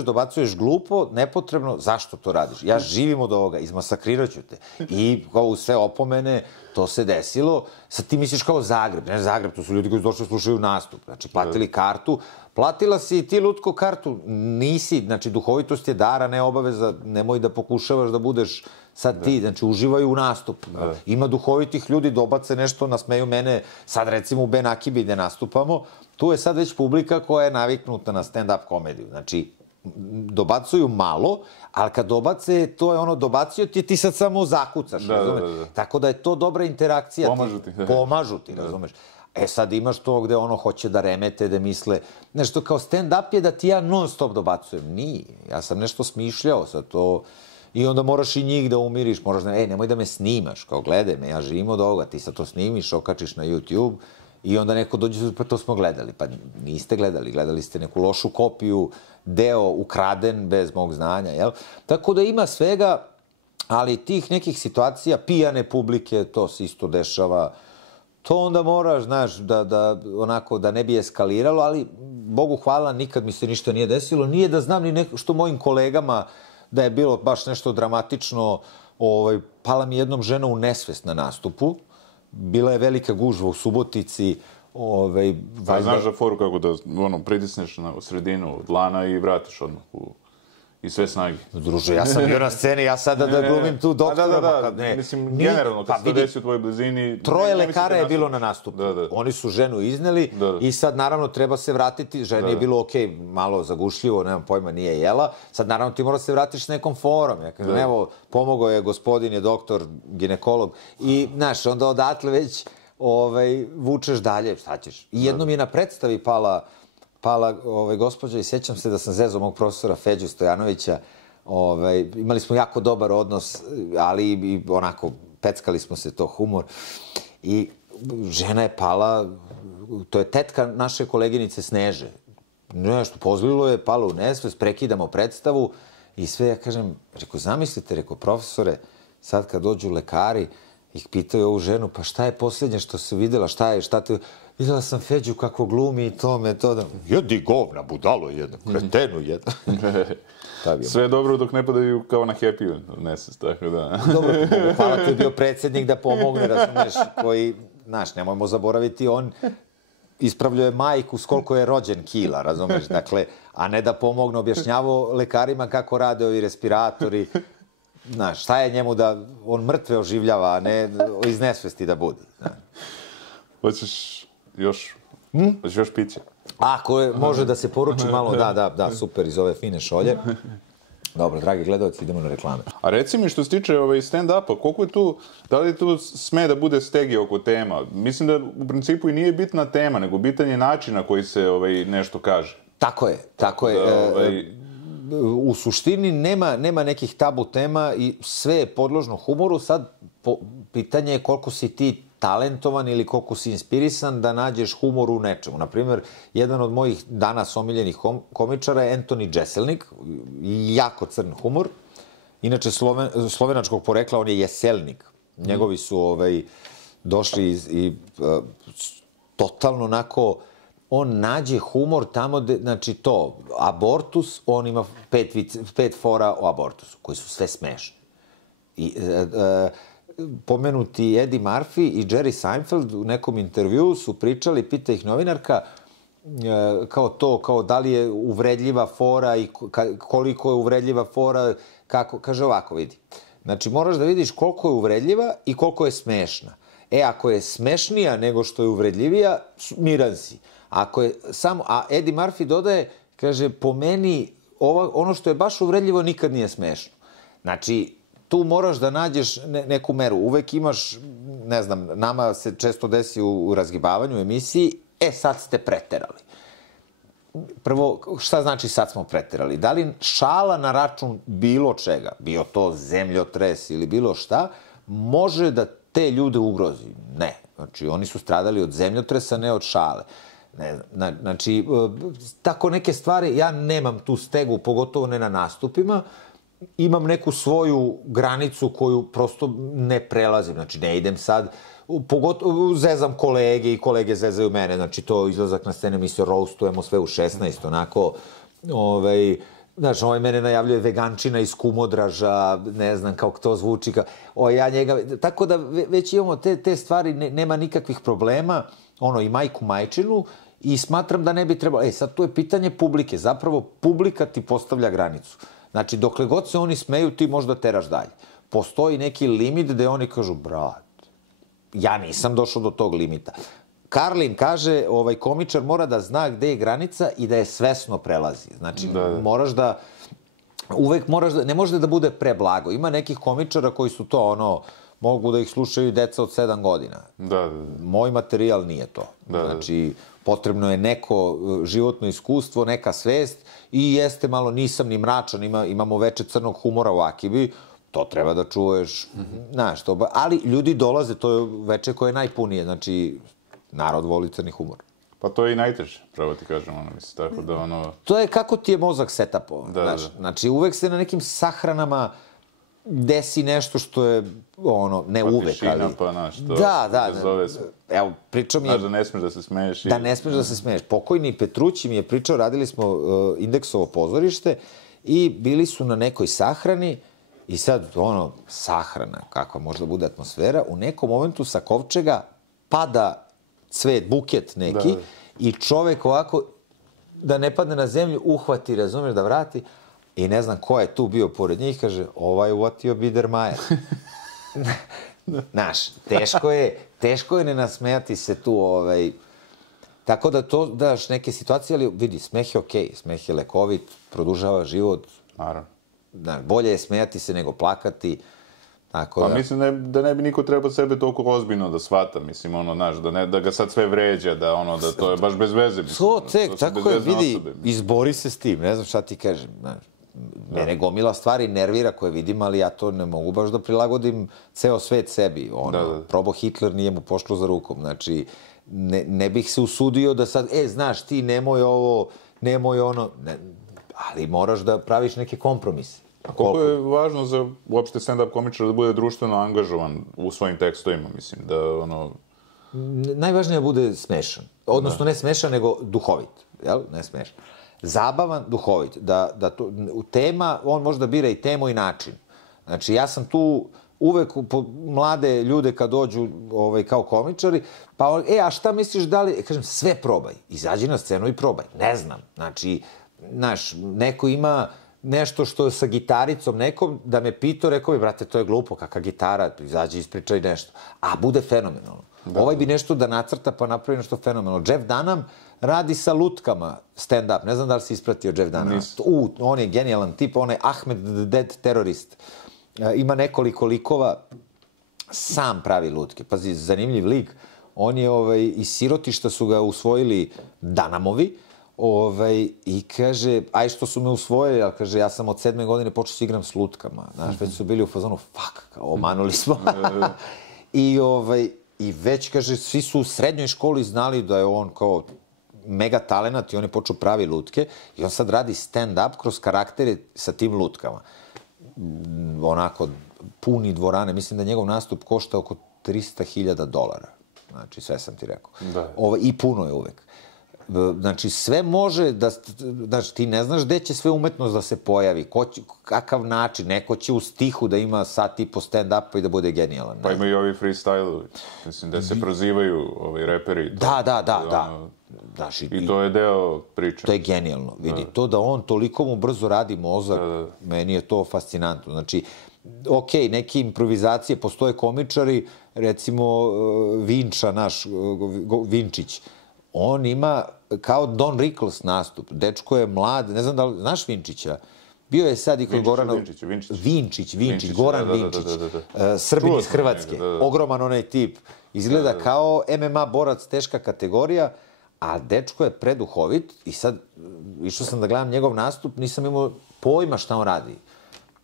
Dobacuješ glupo, nepotrebno, zašto to radiš? Ja živim od ovoga, izmasakrirat ću te. I kao u sve opomene, to se desilo. Sad ti misliš kao Zagreb, ne Zagreb, to su ljudi koji su došli slušaju nastup. Znači, platili kartu, platila si i ti lutko kartu, nisi, znači, duhovitost je dar, a ne obaveza, nemoj da pokušavaš da budeš sad ti, znači, uživaju u nastupu. Ima duhovitih ljudi, dobace nešto, nasmeju mene, sad recimo u Ben Akibi gde nastupamo, tu je sad već publika koja je naviknuta na stand-up komediju. Znači, dobacuju malo, ali kad dobace, to je dobacio ti sad samo zakucaš, razumeš? Tako da je to dobra interakcija. Pomažu ti, razumeš? Sad imaš to gde hoće da remete, da misle, nešto kao stand-up je da ti ja non stop dobacujem. Nije, ja sam nešto smišljao sad to... I onda moraš i njih da umiriš, moraš da, nemoj da me snimaš, kao gledaj me, ja živim od ovoga, ti sad to snimiš, okačiš na YouTube i onda neko dođe, pa to smo gledali. Pa niste gledali, gledali ste neku lošu kopiju, deo ukraden bez mog znanja, jel? Tako da ima svega, ali tih nekih situacija, pijane publike, to se isto dešava, to onda moraš, znaš, da ne bi eskaliralo, ali, Bogu hvala, nikad mi se ništa nije desilo, nije da znam ni što mojim kolegama da je bilo baš nešto dramatično, pala mi jednom žena u nesvest na nastupu, bila je velika gužva u Subotici, A znaš da foru kako da pritisneš na sredinu dlana i vratiš odmah i sve snage. Druže, ja sam bio na sceni, ja sada da glumim tu doktora. Da, mislim, generalno, kad se to desi u tvojoj blizini... 3 lekara je bilo na nastupu. Oni su ženu izneli i sad, naravno, treba se vratiti. Ženi je bilo, okej, malo zagušljivo, nemam pojma, nije jela. Sad, naravno, ti mora se vratiš s nekom forom. Ja kažem, evo, pomogao je gospodin, je doktor, ginekolog. I, znaš, onda odatle već vučeš dalje, šta ćeš. I jednom je na predstavi pala gospođa i sjećam se da sam zezao mog profesora Feđu Stojanovića. Imali smo jako dobar odnos, ali i onako, peckali smo se, to humor. I žena je pala, to je tetka naše koleginice Sneže. Nešto, pozlilo je, pala u nesvest, prekidamo predstavu i sve, ja kažem, reko, zamislite, reko, profesore, sad kad dođu lekari, ih pitaju ovu ženu, pa šta je posljednje što se videla, šta te... Videla sam Feđu kako glumi i to metoda. Jedi govna, budalo jedno, kretenu jedno. Sve je dobro dok ne padaju kao na happy end, nesest, tako da. Dobro, hvala, tu je bio predsjednik da pomogne, razumeš, koji, znaš, nemojmo zaboraviti, on ispravljuje majku s koliko je rođen kila, razumeš, dakle, a ne da pomogne, objašnjavao lekarima kako rade ovi respiratori, znaš, šta je njemu da on mrtve oživljava, a ne iz nesvesti da budi. Hoćeš još piće? Ako može da se poruči malo, da, super, iz ove fine šolje. Dobro, dragi gledalci, idemo na reklame. A reci mi što se tiče stand-upa, koliko je tu, da li tu sme da bude stegi oko tema? Mislim da u principu i nije bitna tema, nego bitan je način na koji se nešto kaže. Tako je. U suštini nema nekih tabu tema i sve je podložno humoru. Sad, pitanje je koliko si ti talentovan ili koliko si inspirisan da nađeš humor u nečemu. Naprimjer, jedan od mojih danas omiljenih komičara je Anthony Jeselnik, jako crn humor. Inače, slovenačkog porekla, on je Jeselnik. Njegovi su došli i totalno onako, on nađe humor tamo gde, znači to, abortus, on ima 5 fora o abortusu, koji su sve smešni. Pomenuti Eddie Murphy i Jerry Seinfeld u nekom intervjuu su pričali, pita ih novinarka, kao da li je uvredljiva fora i koliko je uvredljiva fora, kaže ovako, vidi. Znači, moraš da vidiš koliko je uvredljiva i koliko je smešna. Ako je smešnija nego što je uvredljivija, miran si. A Eddie Murphy dodaje, kaže, po meni, ono što je baš uvredljivo nikad nije smešno. Znači, tu moraš da nađeš neku meru. Uvek imaš, ne znam, nama se često desi u razgibavanju, u emisiji, sad ste preterali. Prvo, šta znači sad smo preterali? Da li šala na račun bilo čega, bio to zemljotres ili bilo šta, može da te ljude ugrozi? Ne. Znači, oni su stradali od zemljotresa, ne od šale. Znači, tako neke stvari, ja nemam tu stegu, pogotovo ne na nastupima, imam neku svoju granicu koju prosto ne prelazim. Znači, ne idem sad, pogotovo zezam kolege i kolege zezaju mene. Znači, to izlazak na scene, mi se roastujemo sve u 16, onako, znači, mene najavljuje vegančina iz Kumodraža, ne znam kako to zvuči, ja njega, tako da već imamo te stvari, nema nikakvih problema, i majku majčinu, i smatram da ne bi trebalo, sad to je pitanje publike, zapravo publika ti postavlja granicu. Znači, dokle god se oni smeju, ti možda teraš dalje. Postoji neki limit gde oni kažu, brat, ja nisam došao do tog limita. Carlin kaže, komičar mora da zna gde je granica i da je svesno prelazi. Znači, moraš da, uvek moraš da, ne može da bude preblago. Ima nekih komičara koji su to, mogu da ih slušaju deca od 7 godina. Moj materijal nije to. Znači, potrebno je neko životno iskustvo, neka svest i jeste malo, nisam ni mračan, imamo veče crnog humora u Akibi, to treba da čuješ, znaš, ali ljudi dolaze, to je veče koje je najpunije, znači, narod voli crni humor. Pa to je i najteže, pravo ti kažem, mislim, tako da To je kako ti je mozak setapo, znaš, znači, uvek se na nekim sahranama desi nešto što je, ne uvek, ali... Pa tišina, pa znaš, to... Da, evo, pričao mi je... Znaš da ne smeš da se smeješ i... Da ne smeš da se smeješ. Pokojni Petrući mi je pričao, radili smo Indeksovo pozorište i bili su na nekoj sahrani i sad, sahrana, kakva možda bude atmosfera, u nekom momentu sa kovčega pada cvet, buket neki i čovek ovako, da ne padne na zemlju, uhvati, razumeš, da vrati. I ne znam ko je tu bio pored njih, kaže, ovaj uvatio Biedermajer. Znaš, teško je ne nasmejati se tu, Tako da to daš neke situacije, ali vidi, smeh je okej, smeh je lekovit, produžava život. Naravno. Bolje je smejati se nego plakati. Pa mislim da ne bi niko trebao sebe toliko ozbiljno da shvata, mislim, znaš, da ga sad sve vređa, da to je baš bez veze. To tek, tako je, vidi, izbori se s tim, ne znam šta ti kažem, znaš. Mene gomila stvari nervira koje vidim, ali ja to ne mogu baš da prilagodim ceo svet sebi. Probao Hitler, nije mu pošlo za rukom. Znači, ne bih se usudio da sad, znaš, ti nemoj ovo, nemoj ono, ali moraš da praviš neke kompromise. A koliko je važno za uopšte stand-up komičara da bude društveno angažovan u svojim tekstovima, mislim, da Najvažnije je da bude smešan. Odnosno, ne smešan, nego duhovit. Jel? Ne smešan. zabavan, duhovit. Tema, on može da bira i temu i način. Znači, ja sam tu uvek mlade ljude kad dođu kao komičari, pa a šta misliš da li... Kažem, sve probaj. Izađi na scenu i probaj. Ne znam. Znači, znaš, neko ima nešto što je sa gitaricom nekom, da me pitao, rekao bi, brate, to je glupo, kakva gitara, izađi, ispričaj nešto. A bude fenomenalno. Ovaj bi nešto da nacrta pa napravi nešto fenomenalno. Jeff Dunham radi sa lutkama stand-up. Ne znam da li si ispratio Jeff Dunham. On je genijalan tip, on je Ahmed the Dead terorist. Ima nekoliko likova, sam pravi lutke. Pazi, zanimljiv lik. On je, iz sirotišta su ga usvojili Dunhamovi, i kaže, aj što su me usvojili, ali kaže, ja sam od 7. godine počeo se igram s lutkama. Znaš, već su bili u fazonu, omanuli smo. I već, kaže, svi su u srednjoj školi znali da je on kao mega talenat i on je počeo pravi lutke i on sad radi stand-up kroz karaktere sa tim lutkama. Onako, puni dvorane. Mislim da njegov nastup košta oko $300.000. Znači, sve sam ti rekao. I puno je uvek. Znači, sve može da... Znači, ti ne znaš gde će sve umetnost da se pojavi, kakav način, neko će u stihu da ima sat i po stand-upa i da bude genijalan. Pa ima i ovi freestyle-ovi, mislim, da se prozivaju reperi. Da. I to je deo priče. To je genijalno, vidi. To da on toliko mu brzo radi mozak, meni je to fascinantno. Znači, okej, neke improvizacije, postoje komičari, recimo Vinča naš, Vinčić, on ima kao Don Rickles nastup. Dečko je mlad, ne znam da li... Znaš Vinčića? Bio je sad i kod Gorana... Vinčić, Goran Vinčić. Srbin iz Hrvatske. Ogroman onaj tip. Izgleda kao MMA borac, teška kategorija, a dečko je preduhovit i sad išao sam da gledam njegov nastup, nisam imao pojma šta on radi.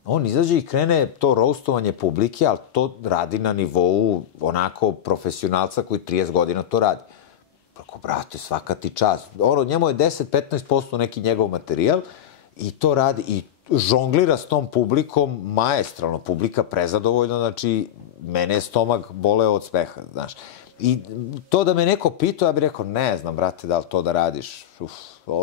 On izađe i krene to roastovanje publike, ali to radi na nivou onako profesionalca koji 30 godina to radi. Preko, brate, svaka ti čast. Njemu je 10-15% neki njegov materijal i to radi i žonglira s tom publikom maestralno. Publika prezadovoljna, znači, mene je stomak boleo od smeha, znaš. I to da me neko pitao, ja bih rekao, ne znam, brate, da li to da radiš,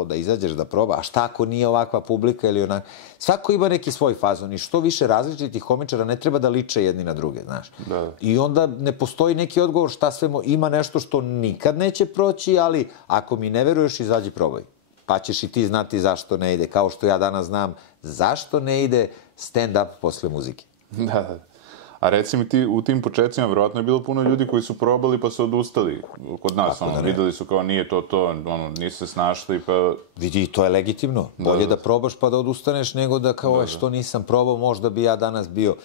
da izađeš da proba, a šta ako nije ovakva publika ili onak... Svako ima neki svoj fazon i što više različitih komičara ne treba da liče jedni na druge, znaš. I onda ne postoji neki odgovor šta sve... Ima nešto što nikad neće proći, ali ako mi ne veruješ, izađi probaj. Pa ćeš i ti znati zašto ne ide, kao što ja danas znam zašto ne ide stand-up posle muzike. Da. A reci mi ti, u tim početcima, vjerojatno je bilo puno ljudi koji su probali pa su odustali kod nas, videli su kao nije to, nisu se snašli, pa... Vidi, to je legitimno. Bolje da probaš pa da odustaneš nego da kao što nisam probao, možda bi ja danas bio...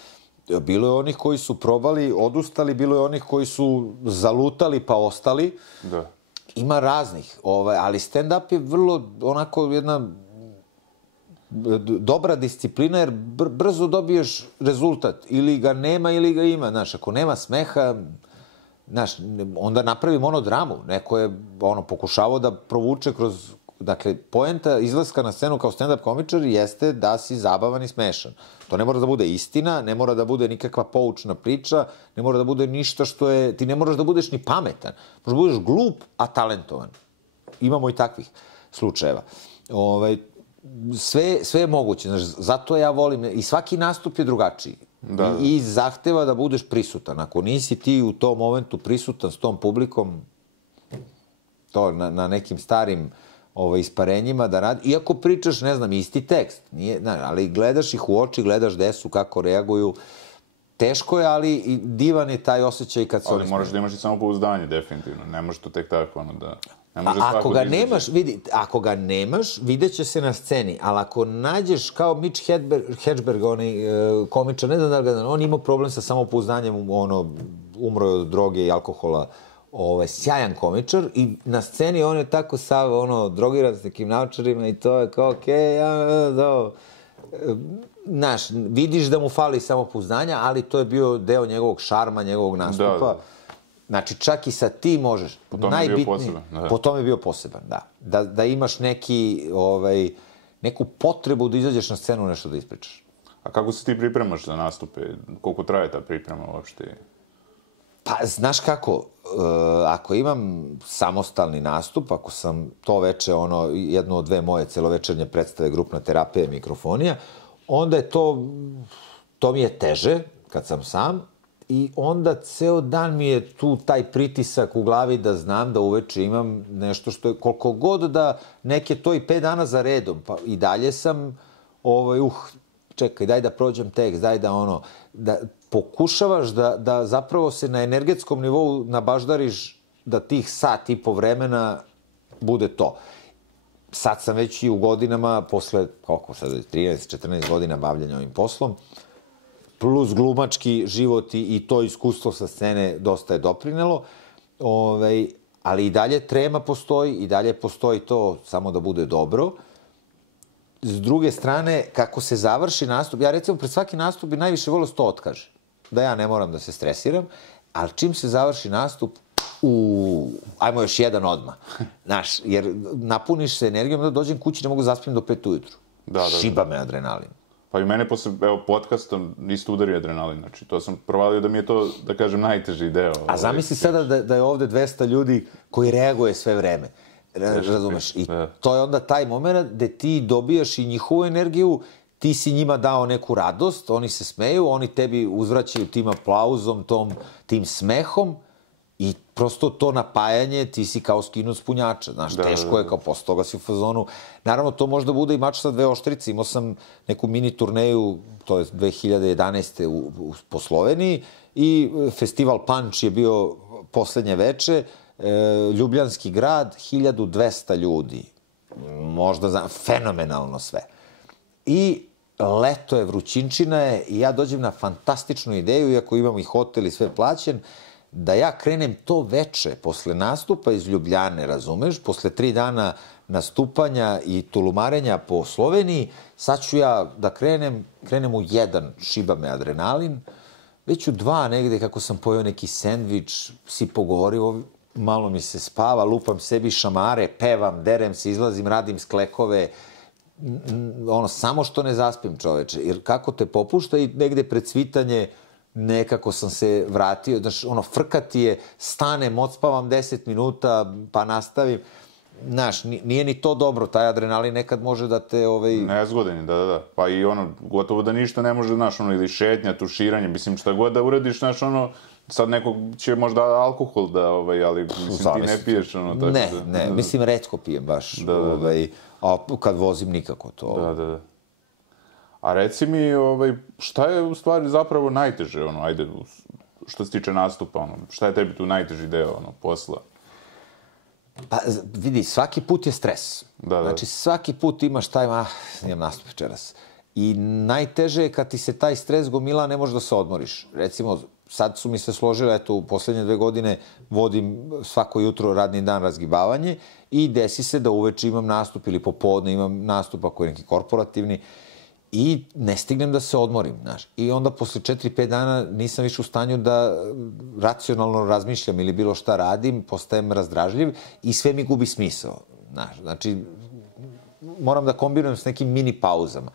Bilo je onih koji su probali, odustali, bilo je onih koji su zalutali pa ostali. Ima raznih, ali stand-up je vrlo onako jedna... dobra disciplina, jer brzo dobiješ rezultat. Ili ga nema, ili ga ima. Znaš, ako nema smeha, znaš, onda napravi monodramu. Neko je pokušavao da provuče kroz... Dakle, poenta izlaska na scenu kao stand-up komičar jeste da si zabavan i smešan. To ne mora da bude istina, ne mora da bude nikakva poučna priča, ne mora da bude ništa što je... Ti ne moraš da budeš ni pametan. Možeš da budeš glup, a talentovan. Imamo i takvih slučajeva. Sve je moguće, znaš, zato ja volim, i svaki nastup je drugačiji. I zahteva da budeš prisutan. Ako nisi ti u tom momentu prisutan s tom publikom, to na nekim starim isparenjima da radi, iako pričaš, ne znam, isti tekst, ali gledaš ih u oči, gledaš gde su, kako reaguju, teško je, ali divan je taj osjećaj kad se oni... Ali moraš da imaš i samopouzdanje, definitivno, ne možeš to tek tako, da... Ako ga nemaš, vidjet će se na sceni, ali ako nađeš kao Mitch Hedberg, onaj komičar, ne znam da li ga, on imao problem sa samopouzdanjem, umro je od droge i alkohola, sjajan komičar i na sceni on je tako sav, drogiran s nekim naočarima i to je kao, okej, znaš, vidiš da mu fali samopouzdanja, ali to je bio deo njegovog šarma, njegovog nastupa. Znači, čak i sa ti možeš. Po tome je bio poseban. Po tome je bio poseban, da. Da imaš neku potrebu da izađeš na scenu nešto da ispričaš. A kako se ti pripremaš za nastupe? Koliko traje ta priprema uopšte? Pa, znaš kako, ako imam samostalni nastup, ako sam to veče, jednu od dve moje celovečernje predstave, grupna terapija i mikrofonija, onda je to mi je teže kad sam sam i onda ceo dan mi je tu taj pritisak u glavi da znam da uveče imam nešto što je, koliko god da neke to i 5 dana za redom, pa i dalje sam, čekaj, daj da prođem tekst, daj da pokušavaš da zapravo se na energetskom nivou nabaždariš da tih sat i po vremena bude to. Sad sam već i u godinama, posle, 13-14 godina bavljanja ovim poslom, plus glumački život i to iskustvo sa scene dosta je doprinelo, ali i dalje trema postoji, i dalje postoji to samo da bude dobro. S druge strane, kako se završi nastup, ja recimo pred svaki nastup bi najviše volio to otkaže, da ja ne moram da se stresiram, ali čim se završi nastup, ajmo još jedan odmah, znaš, jer napuniš se energijom, da dođem kući, ne mogu zaspim do 5 ujutru. Šiba me adrenalin. Pa i mene posle, podcasta isto udari adrenalin, znači to sam provalio da mi je to, da kažem, najteži deo. A zamisli sada da je ovde 200 ljudi koji reaguje sve vreme, razumeš? I to je onda taj moment gde ti dobijaš i njihovu energiju, ti si njima dao neku radost, oni se smeju, oni tebi uzvraćaju tim aplauzom, tim smehom i prosto to napajanje, ti si kao skinut s punjača, znaš, teško je, kao posle toga si u fazonu. Naravno, to možda bude i mač sa 2 oštrice, imao sam neku mini turneju, to je 2011. po Sloveniji i festival Punch je bio poslednje veče, Ljubljanski grad, 1200 ljudi, možda, fenomenalno sve. I leto je, vrućinčina je i ja dođem na fantastičnu ideju, iako imam i hotel i sve plaćen, da ja krenem to veče, posle nastupa iz Ljubljane, razumeš, posle 3 dana nastupanja i tulumarenja po Sloveniji, sad ću ja da krenem u 1, šiba me adrenalin, već u 2 negde, kako sam pojeo neki sendvič, si pogovorio, malo mi se spava, lupam sebi šamare, pevam, derem se, izlazim, radim sklekove, samo što ne zaspim, čoveče, jer kako te popušta i negde pred svitanje nekako sam se vratio, znaš, frkati je, stanem, odspavam 10 minuta, pa nastavim. Znaš, nije ni to dobro, taj adrenalin nekad može da te... Nezgodan je, da. Pa i gotovo da ništa ne može, znaš, ili šetnja, tuširanje, mislim, šta god da uradiš, znaš, sad neko će možda alkohol da, ali mislim, ti ne piješ, Ne, mislim, retko pijem baš, a kad vozim nikako to. Da. A reci mi, šta je u stvari zapravo najteže, ajde, što se tiče nastupa, šta je tebi tu najteži deo, posla? Pa, vidi, svaki put je stres. Znači, svaki put imaš imam nastup večeras. I najteže je kad ti se taj stres gomila, ne možeš da se odmoriš. Recimo, sad su mi se složile, eto, u poslednje 2 godine vodim svako jutro radni dan razgibavanje i desi se da uveče imam nastup ili popodne imam nastup ako je neki korporativni i ne stignem da se odmorim, znaš. I onda posle 4-5 dana nisam više u stanju da racionalno razmišljam ili bilo šta radim, postajem razdražljiv i sve mi gubi smisao, znaš. Znači, moram da kombinujem s nekim mini pauzama,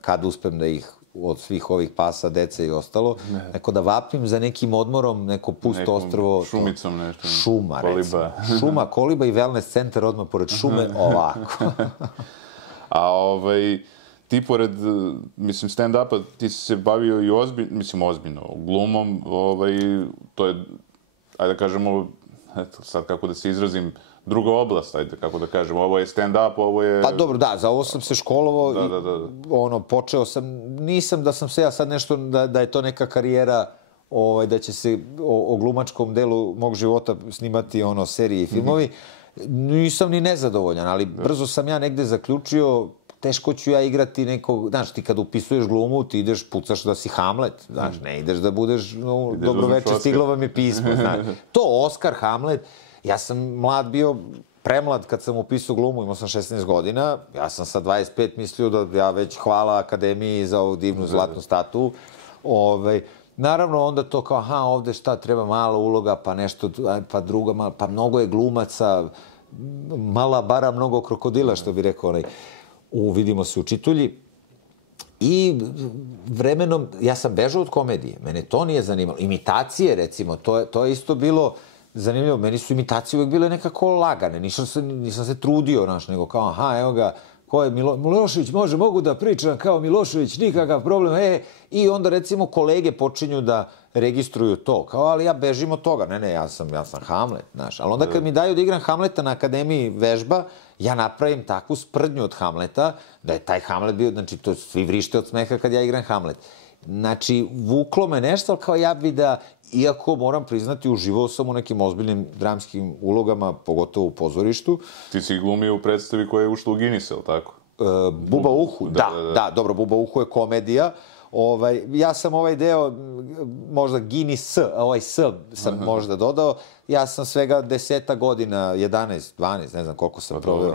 kad uspem da ih od svih ovih pasa, dece i ostalo, neko da vapim za nekim odmorom, neko pusto ostrvo. Šumicom nešto. Šuma, recimo. Šuma, koliba i wellness centar odmah pored šume, ovako. A ti pored, mislim, stand-upa, ti si se bavio i ozbiljno, glumom, to je, ajde da kažemo, eto, sad kako da se izrazim, druga oblast, ajde, kako da kažem, ovo je stand-up, ovo je... Pa dobro, da, za ovo sam se školovao i počeo sam, nisam da sam se ja sad nešto, da je to neka karijera, da će se o glumačkom delu mog života snimati serije i filmovi, nisam ni nezadovoljan, ali brzo sam ja negde zaključio, teško ću ja igrati nekog, znaš, ti kad upisuješ glumu, ti ideš, pucaš da si Hamlet, znaš, ne ideš da budeš, dobro veče, stiglo vam je pismo, znaš. To, Oskar, Hamlet, ja sam mlad bio, premlad kad sam upisao glumu, imao sam 16 godina, ja sam sa 25 mislio da ja već hvala Akademiji za ovu divnu zlatnu statu. Naravno, onda to kao, ovde šta, treba mala uloga, pa nešto, pa druga, pa mnogo je glumaca, mala bara, mnogo krokodila, što bi rekao vidimo se u Čitulji. I vremenom, ja sam bežao od komedije, mene to nije zanimalo. Imitacije, recimo, to je isto bilo zanimljivo. Meni su imitacije uvek bile nekako lagane, nisam se trudio, znaš, nego kao, aha, evo ga, ko je Milošević, mogu da pričam kao Milošević, nikakav problem, i onda, recimo, kolege počinju da registruju to, kao, ali ja bežim od toga, ne, ja sam Hamlet, znaš, ali onda kad mi daju da igram Hamleta na Akademiji vežba, ja napravim takvu sprdnju od Hamleta, da je taj Hamlet bio, znači, to svi vrište od smeha kad ja igram Hamlet. Znači, vuklo me nešto, ali kao ja bi da, iako moram priznati, uživao sam u nekim ozbiljnim dramskim ulogama, pogotovo u pozorištu. Ti si glumio u predstavi koja je ušla u Guinness, ili tako? Buba u uhu, da, dobro, Buba u uhu je komedija. Ja sam ovaj deo, možda Guinness, ovaj S sam možda dodao, ja sam svega 10 godina, 11, 12, ne znam koliko sam proveo.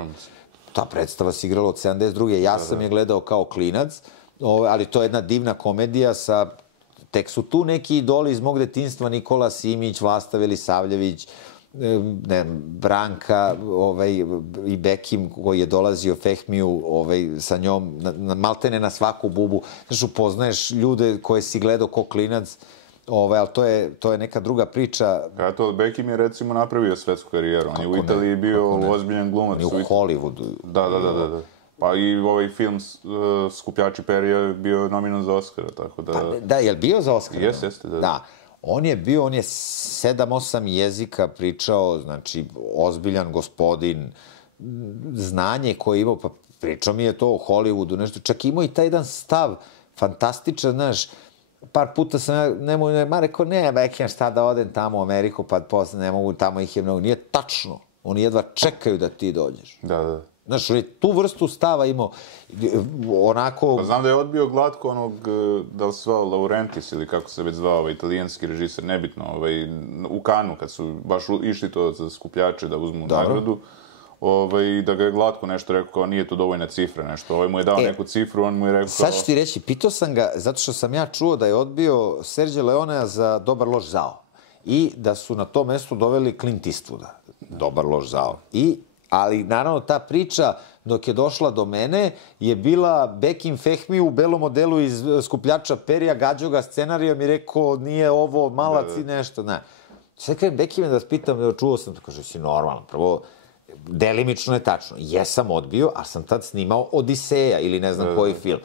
Ta predstava se igrala od 72. Ja sam je gledao kao klinac, ali to je jedna divna komedija sa, tek su tu neki idoli iz mog detinjstva, Nikola Simić, Vlasta Velisavljević, Branka i Bekim koji je dolazio Fehmiju sa njom, maltene na svaku bubu. Znaš, upoznaješ ljude koje si gledao ko klinac, ali to je neka druga priča. Bekim je recimo napravio svetsku karijeru, on je u Italiji bio ozbiljan glumac. On je u Hollywoodu. Da. Pa i ovaj film Skupljači perja je bio nominovan za Oscara, tako da... Da, je li bio za Oscara? Jeste, da. On je 7-8 jezika pričao, znači, ozbiljan gospodin, znanje koje je imao, pa pričao mi je to o Hollywoodu, nešto, čak imao i taj jedan stav, fantastičan, znaš, par puta sam rekao, Bekim, šta da odem tamo u Ameriku, pa posle ne mogu, tamo ih je mnogo, nije tačno, oni jedva čekaju da ti dođeš. Da. Znaš, tu vrstu stava imao, onako... Pa znam da je odbio glatko onog, da li se zvao Laurentis ili kako se već zvao, italijanski režiser, nebitno, u Kanu, kad su baš išli to za skupljače da uzmu nagradu, da ga je glatko nešto rekao, kao nije to dovoljna cifra, nešto. Mu je dao neku cifru, on mu je rekao... Sad ću ti reći, pitao sam ga, zato što sam ja čuo da je odbio Sergio Leonea za Dobar loš zao. I da su na to mesto doveli Clint Eastwooda. Dobar loš zao. Ali, naravno, ta priča, dok je došla do mene, je bila Bekim Fehmi u belom modelu iz Skupljača perja, gađao ga scenarijom i rekao, nije ovo malac i nešto, ne. Sad kada Bekime da spitam, čuo sam, to kaže, si normalno, prvo, delimično je tačno. Jesam odbio, a sam tad snimao Odiseja ili ne znam koji film.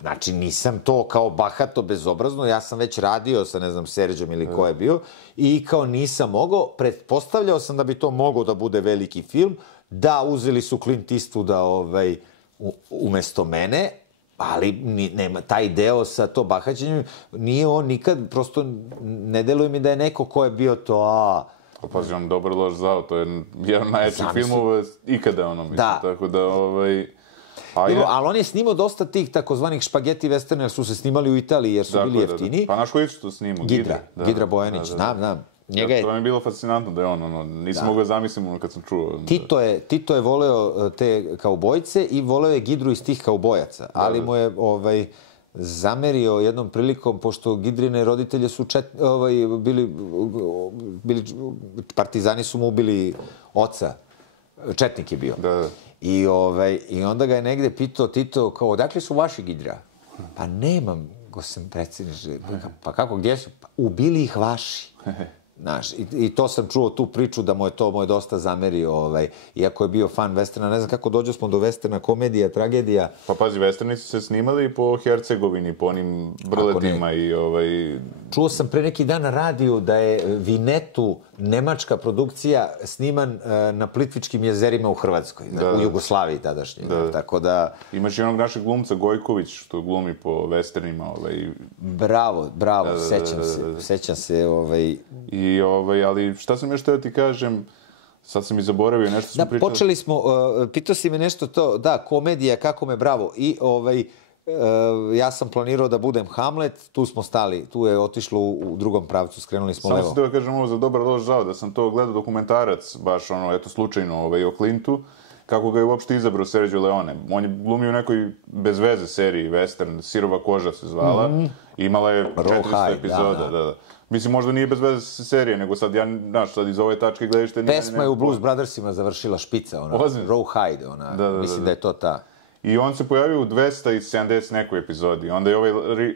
Znači, nisam to kao bahato, bezobrazno, ja sam već radio sa, ne znam, Serđom ili ko je bio, i kao nisam mogao, pretpostavljao sam da bi to mogao da bude veliki film, da, uzeli su Clint Eastwooda umesto mene, ali taj deo sa to bahaćenjem, nije on nikad, prosto ne deluje mi da je neko ko je bio to, Pazi, on Dobar loš zao, to je jedan najjačih filmova ikada, mislim, tako da, ali on je snimao dosta tih takozvanih špageti westerna, jer su se snimali u Italiji, jer su bili jeftini. Pa naš koji su to snimao? Gidra Bojanić, znam. To mi je bilo fascinantno da je on, nisam mogao zamislim kad sam čuo. Tito je voleo te kaubojce i voleo je Gidru iz tih kaubojaca, ali mu je zamerio jednom prilikom, pošto Gidrine roditelje su bili, partizani su mu ubili oca, četnik je bio. I onda ga je negde pitao Tito, kao, odakle su vaši Gidra? Pa nemam, gospodin predsjedniče. Pa kako, gdje su? Ubili ih vaši. Znaš, i to sam čuo tu priču da mu je dosta zamerio, iako je bio fan westerna, ne znam kako dođo smo do westerna, komedija, tragedija. Pa pazi, westerni su se snimali po Hercegovini, po onim brletima i Čuo sam pre neki dan na radiju da je Vinetu, nemačka produkcija, sniman na Plitvičkim jezerima u Hrvatskoj, u Jugoslaviji tadašnje, tako da... Imaš i onog našeg glumca Gojković, što glumi po westernima, Bravo, sećam se, ali šta sam još teo ti kažem, sad sam i zaboravio, nešto smo pričali. Počeli smo, pitao si me nešto to, komedija, kako me bravo, i ja sam planirao da budem Hamlet, tu smo stali, tu je otišlo u drugom pravcu, skrenuli smo levo. Samo sam teo kažem ovo za Dobar loš zao, da sam to gledao dokumentarac, baš slučajno o Clintu, kako ga je uopšte izabrao Sergio Leone. On je glumio u nekoj bez veze seriji, western, Sirova koža se zvala, imala je 400 epizoda, Mislim, možda nije bez veze serije, nego sad, sad iz ove tačke gledište... Pesma je u Blues Brothersima završila špica, Rawhide, mislim da je to ta. I on se pojavio u 270 nekoj epizodi. Onda je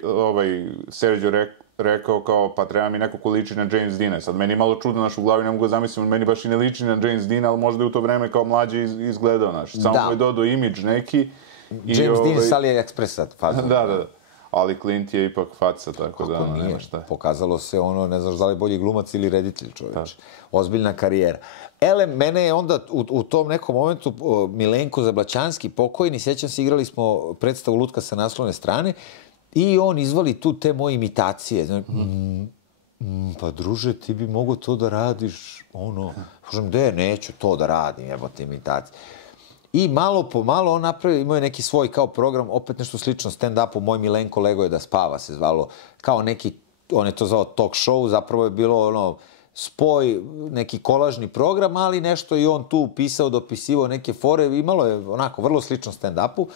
ovaj Sergio rekao kao, pa treba mi neko ko liči na James Deana. Sad meni je malo čudno, naš, u glavi ne mogu da zamislim, meni baš i ne liči na James Deana, ali možda je u to vreme kao mlađe izgledao, naš. Samo mu je dodao imidž neki. James Dean s AliExpressa faza. Da. Ali Clint je ipak faca, tako da nema šta. Pokazalo se ne znaš da li je bolji glumac ili reditelj, čovječ. Ozbiljna karijera. Mene je onda u tom nekom momentu Milenko Zablaćanski, pokojni, sjećam se, igrali smo predstavu Lutka sa naslovne strane i on izvali tu te moje imitacije. Pa druže, ti bi mogo to da radiš, kažem, neću to da radim, jebote imitacije. I malo po malo on napravio, imao je neki svoj kao program, opet nešto slično stand-upu, Moj Milenko lego je da spava se zvalo, kao neki, on je to zvao talk show, zapravo je bilo spoj, neki kolažni program, ali nešto i on tu pisao, dopisivao neke fore, imalo je onako vrlo slično stand-upu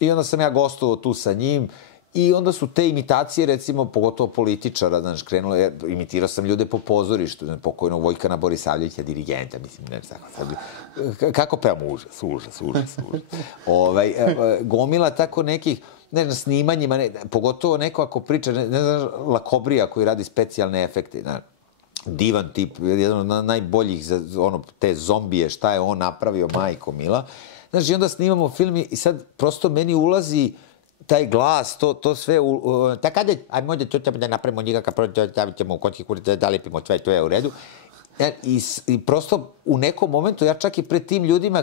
i onda sam ja gostovao tu sa njim i onda su te imitacije, recimo, pogotovo političara, znaš, krenulo, imitirao sam ljude po pozorištu, pokojnog Vojkana Borisavljevića, dirigenta, mislim, ne znam, kako pevam, užas. Gomila tako nekih, ne znam, snimanjima, pogotovo neko ako priča, ne znam, Lakobrija koji radi specijalne efekte, znaš, divan tip, jedan od najboljih za te zombije, šta je on napravio, majko mila. Znaš, i onda snimamo film i sad prosto meni ulazi taj glas, to sve, tako ajmo da to da napravimo njega, da ćemo u končki kurice, da lepimo sve, to je u redu. I prosto u nekom momentu, ja čak i pred tim ljudima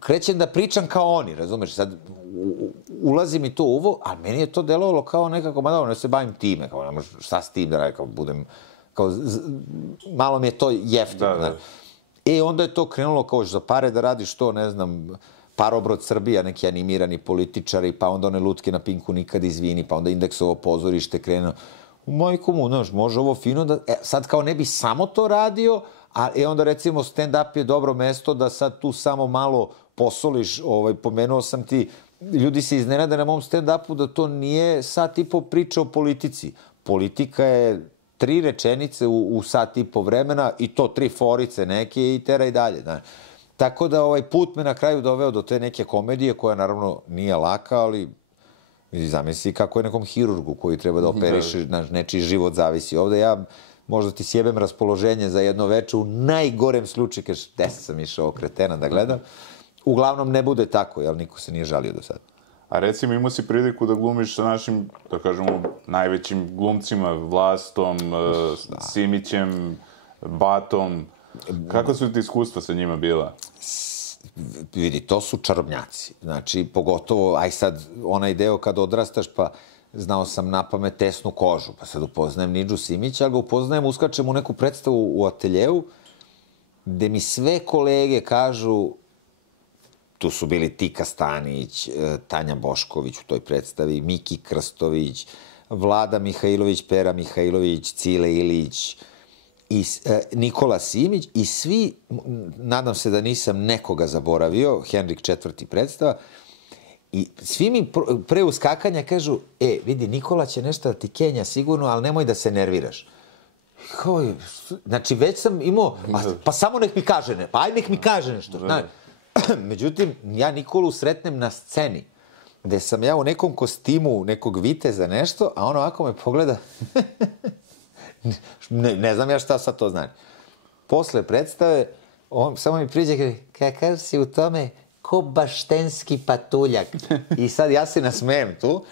krećem da pričam kao oni, razumeš, sad ulazi mi to uvo, a meni je to delovalo kao nekako, ne se bavim time, kao šta s tim da radim, kao budem, kao malo mi je to jeftino. Onda je to krenulo kao za pare da radiš to, ne znam, Parobrod Srbija, neki animirani političari, pa onda one lutke na Pinku nikad izvini, pa onda Indeksovo pozorište krenuo. Majko mu, znaš, može ovo fino da... Sad kao ne bi samo to radio, a onda recimo stand-up je dobro mesto da sad tu samo malo posoliš, pomenuo sam ti, ljudi se iznenade na mom stand-upu da to nije sat i po priča o politici. Politika je 3 rečenice u sat i po vremena i to 3 forice neke i tera i dalje, znaš. Tako da put me na kraju doveo do te neke komedije koja naravno nije laka, ali zamisli kako je nekom hirurgu koji treba da operiše, nečiji život zavisi. Ovde ja možda ti sjebem raspoloženje za jedno veče, u najgorem slučaju, kažeš, gde sam išao kretena da gledam. Uglavnom ne bude tako, jer niko se nije žalio do sada. A recimo imao si priliku da glumiš sa našim, da kažemo, najvećim glumcima, Vlastom, Simićem, Batom. Kako su ti iskustva sa njima bila? Vidi, to su čarobnjaci. Znači, pogotovo, aj sad, onaj deo kad odrastaš, pa znao sam napamet Tesnu kožu, pa sad upoznajem Nidžu Simića, ali ga upoznajem, uskačem u neku predstavu u ateljeu, gde mi sve kolege kažu, tu su bili Tika Stanić, Tanja Bošković u toj predstavi, Miki Krstović, Vlada Mihajlović, Pera Mihajlović, Cile Ilić, i Nikola Simić i svi, nadam se da nisam nekoga zaboravio, Henrik IV. Predstava, i svi mi pre uskakanja kažu, vidi, Nikola će nešto da ti kenja sigurno, ali nemoj da se nerviraš. Znači, već sam imao, pa samo nek mi kaže nešto, pa aj nek mi kaže nešto. Međutim, ja Nikolu sretnem na sceni, gde sam ja u nekom kostimu nekog viteza nešto, a on ovako me pogleda... Ne znam ja šta sad to znači. Posle predstave, on samo mi priđe i kaže, kakav si u tome ko baštenski patuljak. I sad ja se nasmejem tu.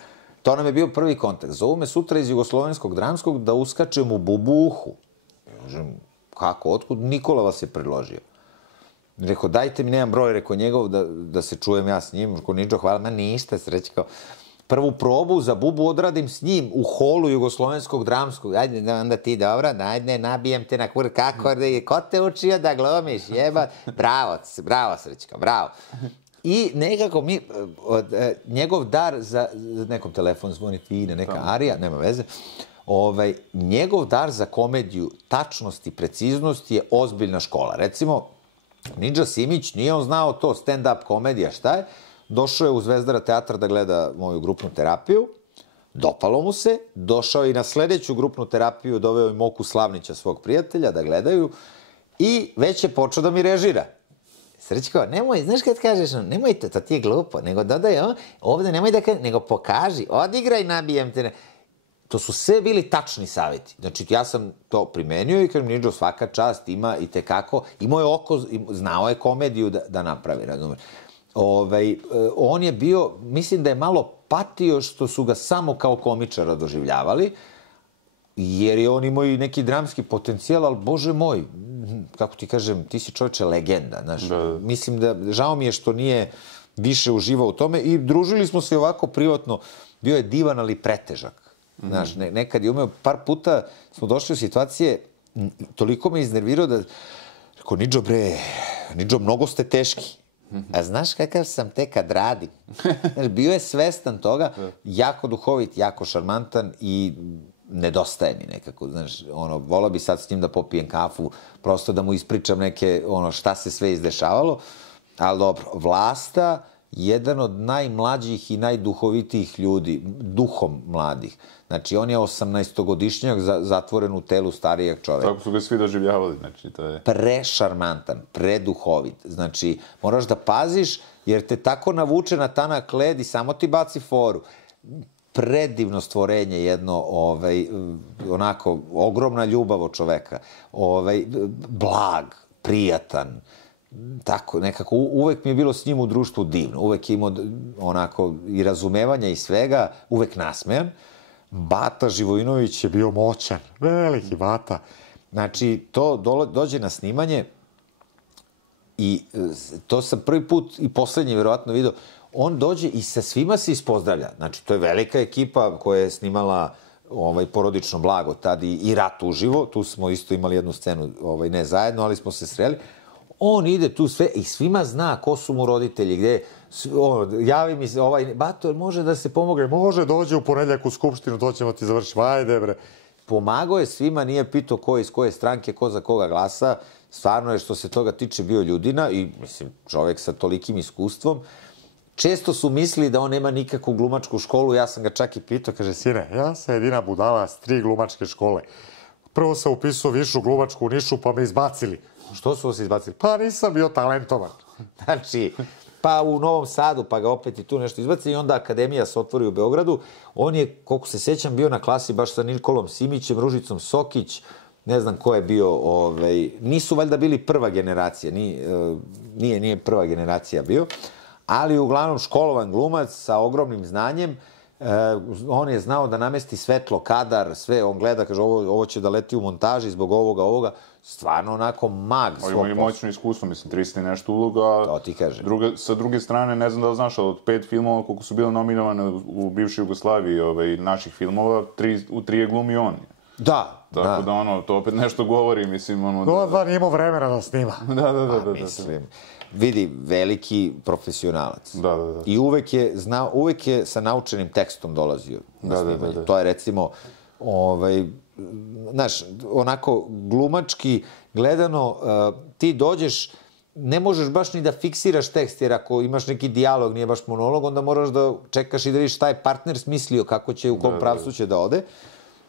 To nam je bio prvi kontakt. Zovu me sutra iz Jugoslovenskog dramskog da uskačem u Bubuhu. Kažem, kako, otkud? Nikola vas je predložio. Rekao, dajte mi, nemam broj, rekao njegov, da se čujem ja s njim. Rekao, Niđo, hvala, ma ništa, sreći kao... Prvu probu za Bubu odradim s njim u holu Jugoslovenskog dramskog. Ajde, onda ti dobro, ajde, nabijem te na kur, kako, ko te učio da glumiš, jeba. Bravo, Srećko, bravo. I nekako mi, njegov dar za, nekom telefon zvoni Tina, neka Arija, nema veze, njegov dar za komediju, tačnost i preciznost je ozbiljna škola. Recimo, Nidža Simić, nije on znao to, stand-up komedija, šta je? Došao je u Zvezdara teatra da gleda moju grupnu terapiju, dopalo mu se, došao i na sledeću grupnu terapiju, doveo i Moku Slavnića, svog prijatelja, da gledaju, i već je počeo da mi režira. Srčko, nemoj, znaš kad kažeš, nemoj to ti je glupo, nego dodaj, ovde nemoj da kažeš, nego pokaži, odigraj, nabijem te. To su sve bili tačni savjeti. Znači, ja sam to primenio i kažem, Niđo, svaka čast ima i tekako, imao je oko, znao je komediju da napravi, razumeš. On je bio, mislim da je malo patio što su ga samo kao komičara doživljavali, jer je on imao i neki dramski potencijal, ali bože moj, kako ti kažem, ti si čovječe legenda, znaš. Mislim da, žao mi je što nije više uživao u tome i družili smo se ovako privatno, bio je divan, ali pretežak. Znaš, nekad je umeo, par puta smo došli u situacije, toliko me iznervirao da, rekao, Niđo, mnogo ste teški. A znaš kakav sam te kad radim? Znaš, bio je svestan toga, jako duhovit, jako šarmantan i nedostaje mi nekako, znaš, volao bi sad s njim da popijem kafu, prosto da mu ispričam neke, šta se sve izdešavalo, ali dobro, Vlasta, jedan od najmlađih i najduhovitijih ljudi, duhom mladih. Znači, on je 18-godišnjak zatvoren u telu starijeg čoveka. Tako su ga svi doživljavali, znači, to je... Prešarmantan, preduhovit. Znači, moraš da paziš, jer te tako navuče na tanak led i samo ti baci foru. Predivno stvorenje jedno, onako, ogromna ljubav od čoveka. Blag, prijatan, tako, nekako, uvek mi je bilo s njim u društvu divno. Uvek je imao, onako, i razumevanja i svega, uvek nasmejan. Bata Živojinović je bio moćan, veliki Bata. Znači, to dođe na snimanje i to sam prvi put i poslednji vjerovatno vidio, on dođe i sa svima se ispozdravlja. Znači, to je velika ekipa koja je snimala Porodično blago tad i Rat uživo. Tu smo isto imali jednu scenu, ne zajedno, ali smo se sreli. On ide tu sve i svima zna ko su mu roditelji, gde, javi mi se, Bato, može da se pomogne? Može, dođe u ponedeljak u skupštinu, to ćemo ti završiti, ajde bre. Pomagao je svima, nije pitao ko iz koje stranke, ko za koga glasa, stvarno je što se toga tiče bio ljudina i, mislim, čovek sa tolikim iskustvom. Često su mislili da on nema nikakvu glumačku školu, ja sam ga čak i pitao, kaže, sine, ja sam jedina budala s 3 glumačke škole. Prvo sam upisao višu glumačku u Nišu, pa me izbacili. Što su vas izbacili? Pa nisam bio talentovan. Znači, pa u Novom Sadu, pa ga opet i tu nešto izbacili i onda Akademija se otvori u Beogradu. On je, koliko se sećam, bio na klasi baš sa Nikolom Simićem, Ružicom Sokić, ne znam ko je bio, nisu valjda bili prva generacija, nije prva generacija bio, ali uglavnom školovan glumac sa ogromnim znanjem. On je znao da namesti svetlo, kadar, sve, on gleda, kaže, ovo će da leti u montaži zbog ovoga, stvarno onako mag svog posla. Ima moćno iskustvo, mislim, 300 nešto uloga. To ti kaže. Sa druge strane, ne znam da li znaš, od 5 filmova koliko su bili nominovane u bivšoj Jugoslaviji, naših filmova, u 3 je glumi on. Da. Tako da, to opet nešto govori, mislim, Da, nije imao vremena da snima. Da. Mislim, vidi, veliki profesionalac. Da. I uvek je sa naučenim tekstom dolazio na snimanje. To je, recimo, znaš, onako glumački gledano, ti dođeš, ne možeš baš ni da fiksiraš tekst, jer ako imaš neki dijalog, nije baš monolog, onda moraš da čekaš i da vidiš šta je partner smislio, kako će, u kom pravcu će da ode.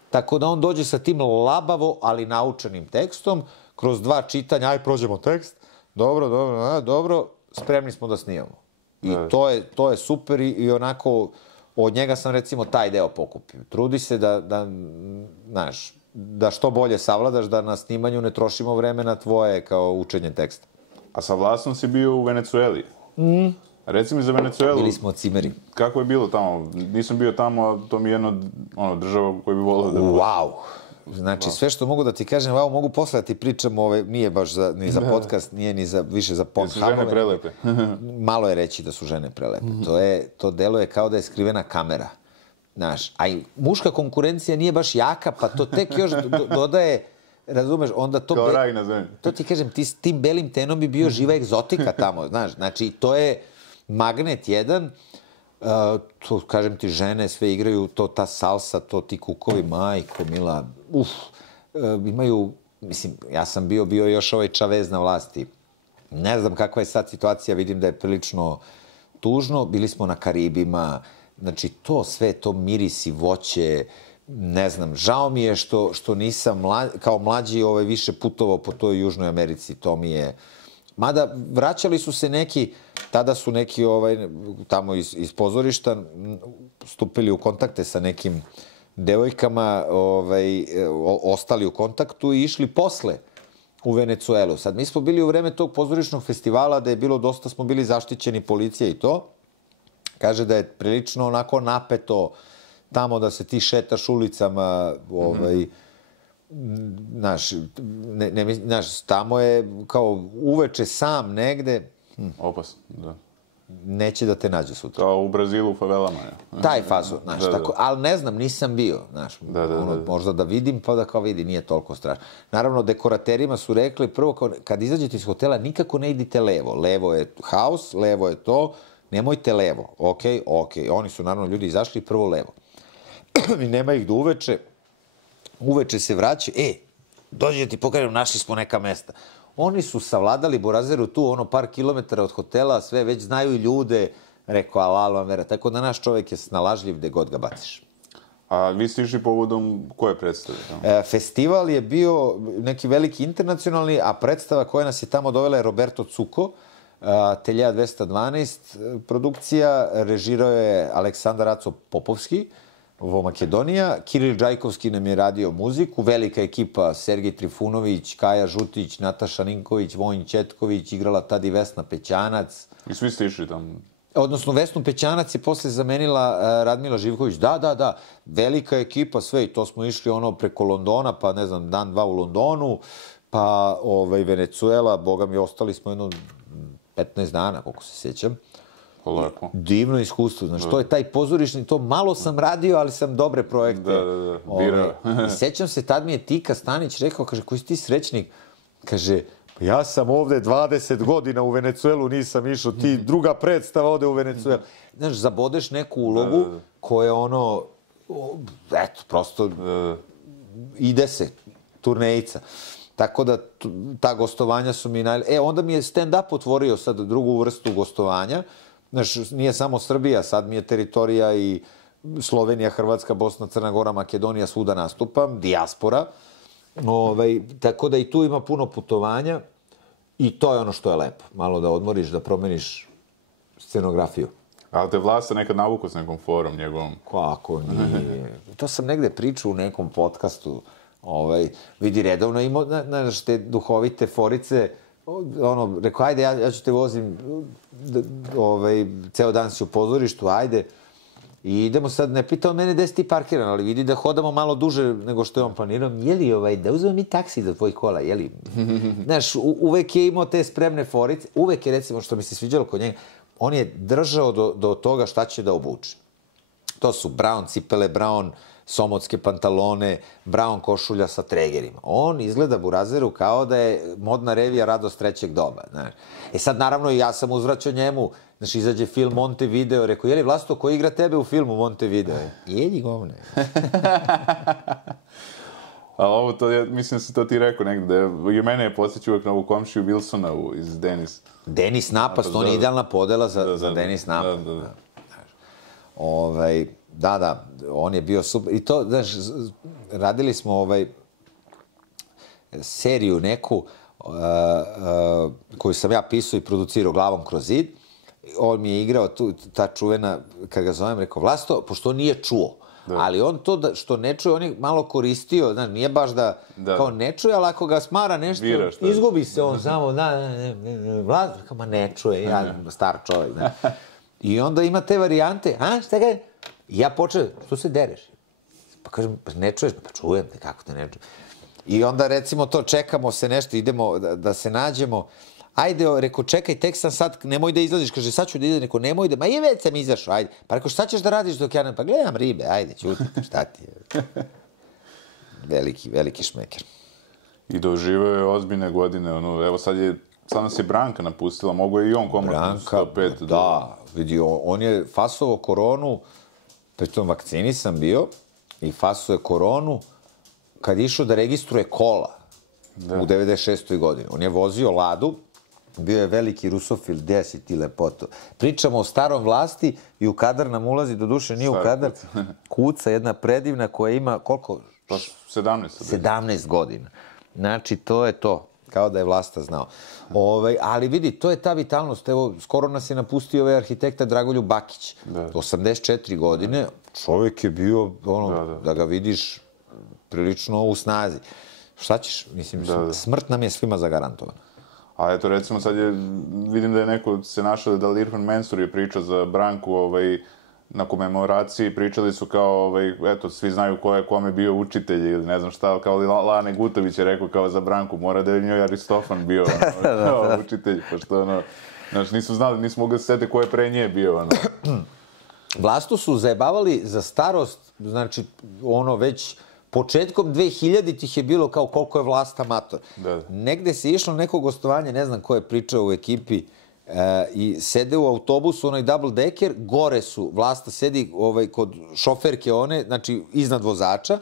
Tako da on dođe sa tim labavo, ali naučenim tekstom, kroz 2 čitanja, aj prođemo tekst, dobro, spremni smo da snimamo. I to je super i onako, od njega sam recimo taj deo pokupio. Trudi se da što bolje savladaš, da na snimanju ne trošimo vremena tvoje kao učenje teksta. A sa Vlastom si bio u Venecueli. Reci mi za Venecuelu. Bili smo cimeri. Kako je bilo tamo? Nisam bio tamo, to mi je jedna država koju bi volio da... Wow! Znači, sve što mogu da ti kažem, mogu posle da ti pričam, nije baš ni za podcast, nije ni više za Pornhubove. Su žene prelepe. Malo je reći da su žene prelepe. To deluje kao da je skrivena kamera. Znaš, a i muška konkurencija nije baš jaka, pa to tek još dodaje, razumeš, onda to... Kao raj na zemlji. To ti kažem, s tim belim tenom bi bio živa egzotika tamo, znaš. Znači, to je magnet jedan, to, kažem ti, žene sve igraju, ta salsa, to ti kukovi, majko, mila, imaju, mislim, ja sam bio još Čavez na vlasti. Ne znam kakva je sad situacija, vidim da je prilično tužno, bili smo na Karibima, znači to sve, to mirisi, voće, ne znam, žao mi je što nisam kao mlađi više putovao po toj Južnoj Americi, to mi je Mada vraćali su se neki, tada su neki tamo iz pozorišta stupili u kontakte sa nekim devojkama, ostali u kontaktu i išli posle u Venecuelu. Sad, mi smo bili u vreme tog pozorišnog festivala da je bilo dosta, smo bili zaštićeni, policija i to. Kaže da je prilično onako napeto tamo da se ti šetaš ulicama, znaš, tamo je kao uveče sam negde. Opasno, da. Neće da te nađe sutra. Kao u Brazilu u favelama, ja. Taj fazon, znaš, tako, ali ne znam, nisam bio, znaš, možda da vidim, pa da kao vidi, nije toliko strašno. Naravno, dekoraterima su rekli, prvo, kad izađete iz hotela, nikako ne idite levo. Levo je haus, levo je to, nemojte levo. Okej. Oni su, naravno, ljudi izašli prvo levo. I nema ih do uveče se vraćaju, dođe ti pokažem, našli smo neka mesta. Oni su savladali Borazeru tu, par kilometara od hotela, sve već znaju ljude, rekao, alal vera. Tako da naš čovjek je snalažljiv gde god ga baciš. A vi ste išli povodom koje predstave? Festival je bio neki veliki internacionalni, a predstava koja nas je tamo dovela je Roberto Cuco, Telja 212 produkcija, režirao je Aleksandar Aco Popovski, ovo Makedonija, Kiril Džajkovski nam je radio muziku, velika ekipa, Sergej Trifunović, Kaja Žutić, Nataša Ninković, Vojin Četković, igrala tad i Vesna Pećanac. I svi ste išli tamo? Odnosno, Vesnu Pećanac je posle zamenila Radmila Živković. Da, velika ekipa, sve, i to smo išli preko Londona, pa ne znam, dan, dva u Londonu, pa Venecuela, boga mi, ostali smo 15 dana, koliko se sjećam. Lepo. Divno iskustvo, znaš, to je taj pozorišni, to malo sam radio, ali sam dobre projekte. Da. Sećam se, tad mi je Tika Stanić rekao, kaže, koji si ti srećnik? Kaže, pa ja sam ovde 20 godina u Venecuelu, nisam išao, ti druga predstava ode u Venecuelu. Znaš, zabodeš neku ulogu koja je prosto ide se, turnejica. Tako da, ta gostovanja su mi onda mi je stand-up otvorio sad drugu vrstu gostovanja. Znaš, nije samo Srbija, sad mi je teritorija i Slovenija, Hrvatska, Bosna, Crna Gora, Makedonija, svuda nastupam, dijaspora. Tako da i tu ima puno putovanja i to je ono što je lepo. Malo da odmoriš, da promeniš scenografiju. Ali te Vlasta nekad navuku s nekom forom njegovom? Kako nije? To sam negde pričao u nekom podcastu. Vidi, redovno imao, znaš, te duhovite forice, rekao, ajde, ja ću te vozim, ceo dan si u pozorištu, ajde. I idemo sad, ne pita on mene gde si ti parkiran, ali vidi da hodamo malo duže nego što je on planirao. Jeli, da uzmemo mi taksi do tvojih kola, jeli? Znaš, uvek je imao te spremne forice, uvek je, recimo, što mi se sviđalo kod njega, on je držao do toga šta će da obuče. To su Brown cipele, Brown somotske pantalone, Brown košulja sa tregerima. On izgleda Burazeru kao da je modna revija Radost trećeg doba. Sad, naravno, i ja sam uzvraćao njemu, znaš, izađe film Montevideo, rekao, jeli, Vlasto, ko igra tebe u filmu Montevideo? Jedi govne. Ali ovo, mislim da si to ti rekao negde, i mene je posjećao uvek na ovu komšiju Wilsona iz Denis. Denis Napast, on je idealna podela za Denis Napast. Da, on je bio super. I to, znaš, radili smo seriju neku koju sam ja pisao i producirao Glavom kroz zid. On mi je igrao ta čuvena, kad ga zovem, rekao, Vlasto, pošto on nije čuo, ali on to što ne čuje, on je malo koristio, znaš, nije baš da kao ne čuje, ali ako ga smara nešto, izgubi se on samo, Vlasto, kao, ma ne čuje, ja star čovjek, znaš. I onda ima te varijante, šta ga je? I ja počeo, što se dereš? Pa kažem, ne čuješ? Pa čujem te, kako te ne čujem? I onda, recimo, to, čekamo se nešto, idemo da se nađemo. Ajde, reko, čekaj, tek sam sad, nemoj da izlaziš. Kaže, sad ću da idem, reko, nemoj da, ma i već sam izašao, ajde. Pa reko, šta ćeš da radiš dok ja ne, pa gledam ribe, ajde, ćuti, šta ti je? Veliki šmeker. I doživeo je ozbiljne godine, evo sad nas je Branka napustila, mogu je i on komotno 105. Da, vidi, on je fasovo koronu, pritom vakcinisan bio, i fasuje koronu kad je išao da registruje kola u 96. godini. On je vozio Ladu, bio je veliki rusofil, gde si ti lepoto. Pričamo o starom vlasti i u kadar nam ulazi, do duše nije u kadar, kuca jedna predivna koja ima koliko? 17. 17 godina. Znači, to je to. Kao da je Vlasta znao. Ali vidi, to je ta vitalnost. Evo, skoro nas je napustio ovaj arhitekta Dragoljub Bakić. 84 godine. Čovjek je bio, da ga vidiš prilično u snazi. Šta ćeš? Mislim, smrt nam je svima zagarantovana. A eto, recimo, sad vidim da je neko se našao da Irfan Mensur je pričao za Branku, na komemoraciji pričali su kao, eto, svi znaju ko je kome bio učitelj ili ne znam šta, kao Lane Gutović je rekao kao za Branku, mora da je njoj Aristofan bio kao učitelj, pošto, znaš, nisu znali, nisu mogli se sete ko je pre nje bio, Vlastu su zajebavali za starost, znači, već početkom 2000-ih je bilo kao koliko je Vlasta mator. Negde se išlo neko gostovanje, ne znam ko je pričao u ekipi, i sede u autobusu, onaj double decker, gore su, Vlasta sedi kod šoferke one, znači iznad vozača,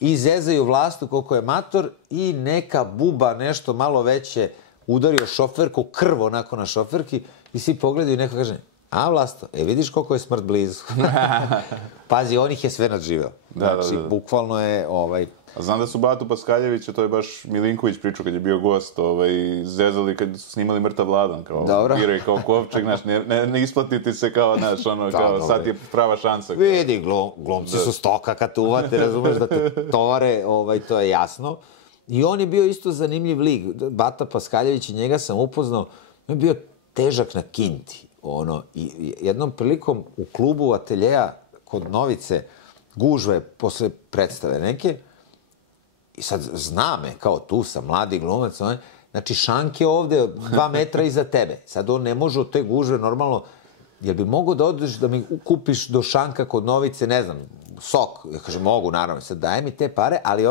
i zezaju Vlastu koliko je mator i neka buba nešto malo veće udario šoferku, krv onako na šoferki i svi pogledaju i neko kaže, a Vlasto, vidiš koliko je smrt blizu. Pazi, on ih je sve nadživeo. Znači, bukvalno je... Znam da su Batu Paskaljevića, to je baš Milinković pričao kad je bio gost, zezali kad su snimali Mrtav Vladan, kao biraj kao kovčeg, znaš, ne isplati ti se kao, znaš, kao sad je prava šansa. Vidi, glumci su stoka kad te uvate, razumeš da te tovare, to je jasno. I on je bio isto zanimljiv lik. Bata Paskaljević i njega sam upoznao, on je bio težak na kinti. I jednom prilikom u klubu ateljeja kod Novice gužve posle predstave neke, i sad zna me, kao tu sam, mladi glumac, znači šank je ovde 2 metra iza tebe. Sad on ne može od te gužve normalno, jer bi mogo da odeš da mi kupiš do šanka kod Novice, ne znam, sok. Ja kažem, mogu, naravno, sad daje mi te pare, ali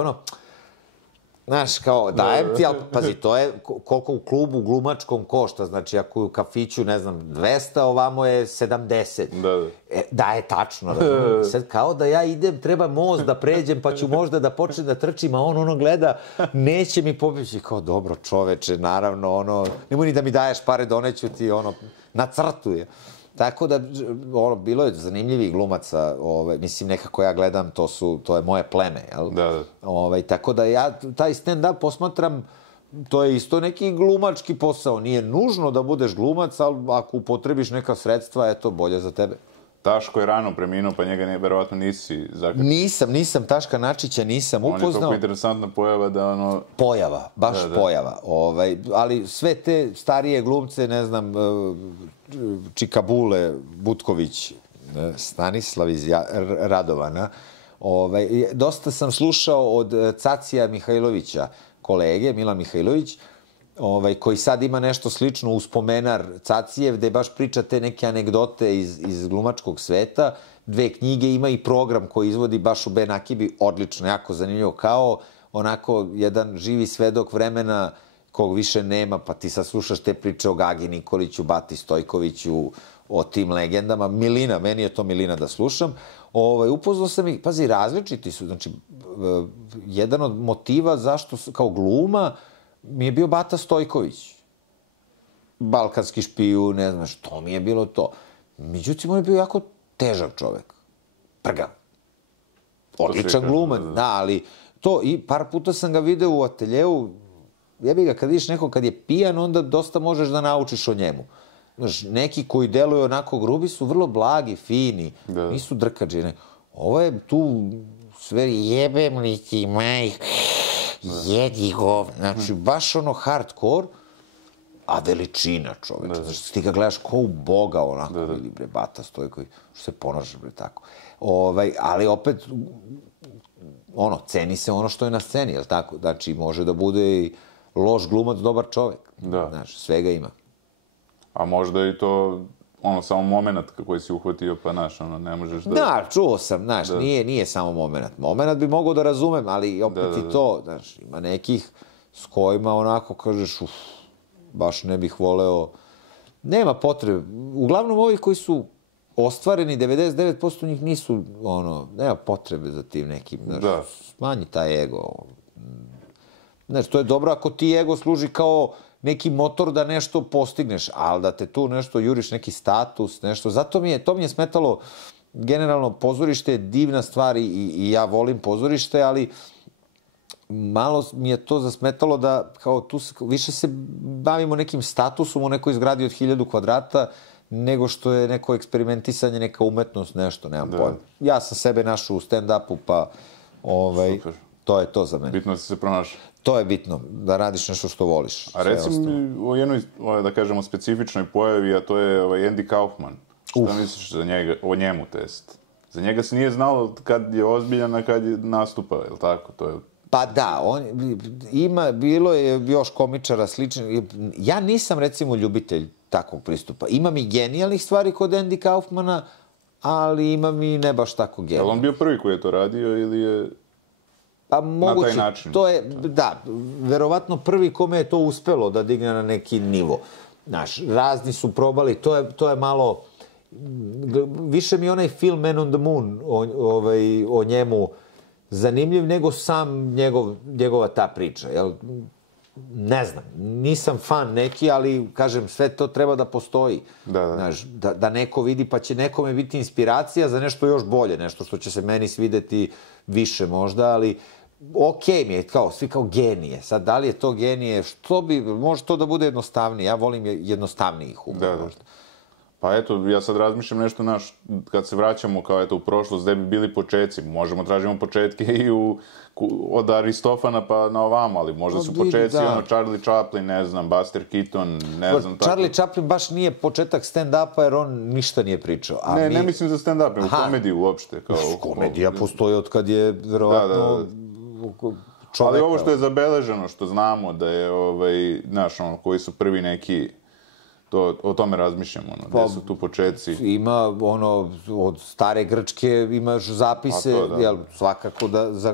znaš, kao, dajem ti, ali, pazi, to je koliko u klubu glumačkom košta, znači, ako je u kafiću, ne znam, 200, ovamo je 70. Da je tačno, razumijem. Sad, kao da ja idem, treba most da pređem, pa ću možda da počnem da trčim, a on gleda, neće mi pobjeći. Kao, dobro, čoveče, naravno, nemoj ni da mi daješ pare, doneću ti, na crtu je. Tako da, bilo je zanimljivih glumaca, mislim, nekako ja gledam, to je moje pleme, jel? Tako da ja taj stand-up posmatram, to je isto neki glumački posao. Nije nužno da budeš glumac, ali ako upotrebiš neka sredstva, eto, bolje za tebe. Taško je rano preminuo, pa njega verovatno nisi zakačio. Nisam Taška Načića, nisam upoznao. On je toliko interesantna pojava da Pojava, baš pojava. Ali sve te starije glumce, ne znam, Čikabule, Butković, Stanislav iz Radovana, dosta sam slušao od Cacija Mihajlovića, kolege, Milan Mihajlović, koji sad ima nešto slično uspomenar Cacijev, gde baš priča te neke anegdote iz glumačkog sveta. 2 knjige, ima i program koji izvodi baš u Ben Akibi, odlično, jako zanimljivo, kao onako jedan živi svedok vremena kog više nema, pa ti sad slušaš te priče o Gagi Nikoliću, Bati Stojkoviću, o tim legendama. Milina, meni je to milina da slušam. Upoznao sam ih, pazi, različiti su. Znači, jedan od motiva zašto, kao gluma, mi je bio Bata Stojković. Balkanski špijun, ne znam što mi je bilo to. Međutim, on je bio jako težak čovek. Prgav. Odličan glumac, da, ali to, i par puta sam ga video u ateljeu, jebi ga, kad vidiš nekog kad je pijan, onda dosta možeš da naučiš o njemu. Znaš, neki koji deluju onako grubi su vrlo blagi, fini, nisu drkađi. Ovo je tu sve jebem li ti maj, jedi go. Znači, baš hardcore, a veličina čovjek. Znači, ti ga gledaš ko u Boga onako, ili bre, Bata Stojković, što se ponaša bre tako. Ali opet, ceni se ono što je na sceni, jel tako? Znači, može da bude i loš glumac, dobar čovjek. Znaš, svega ima. A možda i to, samo moment koji si uhvatio, pa, znaš, ne možeš da... Da, čuo sam, znaš, nije samo moment. Moment bi mogao da razumem, ali opet i to, znaš, ima nekih s kojima onako kažeš, baš ne bih voleo... Nema potrebe. Uglavnom, ovi koji su ostvareni, 99% njih nisu, nema potrebe za tim nekim, znaš, smanji taj ego. Znaš, to je dobro ako ti ego služi kao neki motor da nešto postigneš, ali da te tu nešto juriš, neki status, nešto. Zato to mi je smetalo, generalno, pozorište je divna stvar i ja volim pozorište, ali malo mi je to zasmetalo da kao tu više se bavimo nekim statusom u nekoj zgradi od 1000 kvadrata nego što je neko eksperimentisanje, neka umetnost, nešto, nemam pojma. Ja sam sebe našao u stand-upu, pa to je to za mene. Bitno da si se pronašao. To je bitno, da radiš nešto što voliš. A reci mi o jednoj, da kažemo, specifičnoj pojavi, a to je Andy Kaufman. Šta misliš o njemu, test? Za njega se nije znalo kad je ozbiljan, a kad je nastupa, je li tako? To je... Pa da, bilo je još komičara sličnih. Ja nisam, recimo, ljubitelj takvog pristupa. Imam i genijalnih stvari kod Andy Kaufmana, ali imam i ne baš tako genijalnih. Je li on bio prvi koji je to radio ili je na taj način? To je, da, verovatno prvi kome je to uspelo da digne na neki nivo. Znaš, razni su probali, to je malo... Više mi onaj film Man on the Moon o njemu zanimljiv nego sam njegova ta priča. Ne znam, nisam fan neki, ali kažem, sve to treba da postoji. Znaš, da neko vidi, pa će nekome biti inspiracija za nešto još bolje, nešto što će se meni svideti više možda, ali okej mi je, svi kao genije. Sad, da li je to genije, može to da bude jednostavnije, ja volim jednostavniji humor možda. Pa eto, ja sad razmišljam nešto, kad se vraćamo kao u prošlost, gde bi bili početci. Možemo tražimo početke i od Aristofana pa na ovamo, ali možda su početci Charlie Chaplin, ne znam, Buster Keaton, ne znam. Charlie Chaplin baš nije početak stand-upa jer on ništa nije pričao. Ne mislim za stand-up, nego komediju uopšte. Komedija postoji od kad je verovatno čovek. Ali ovo što je zabeleženo, što znamo da je, koji su prvi neki... O tome razmišljamo, gde su tu početci. Ima, od stare Grčke imaš zapise, svakako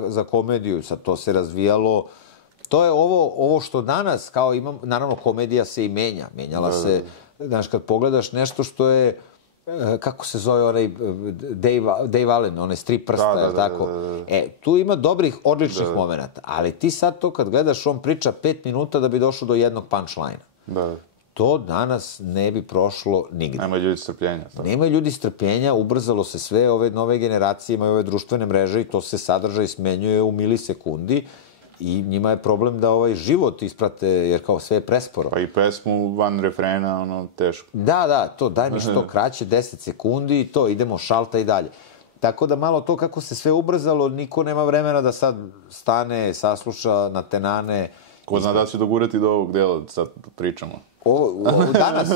za komediju. Sad to se razvijalo. To je ovo što danas, kao imam, naravno komedija se i menja. Menjala se, znaš, kad pogledaš nešto što je, kako se zove onaj Dave Allen, onaj Tri prsta, je li tako? Tu ima dobrih, odličnih momenata, ali ti sad to kad gledaš, on priča 5 minuta da bi došao do jednog punchline-a. To danas ne bi prošlo nigde. Nema ljudi strpljenja. Nema ljudi strpljenja, ubrzalo se sve, ove nove generacije imaju ove društvene mreže i to se sadržaj smenjuje u milisekundi i njima je problem da ovaj život isprate, jer kao sve je presporo. Pa i pesmu van refrena, teško. Da, to daj mi što kraće, 10 sekundi i to, idemo šalta i dalje. Tako da malo to kako se sve ubrzalo, niko nema vremena da sad stane, sasluša, natenane. Ko zna da će dogurati do ovog dela, sad pričamo. Danas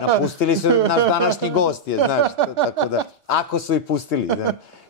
napustili su naš današnji gost je, znaš, tako da, ako su i pustili,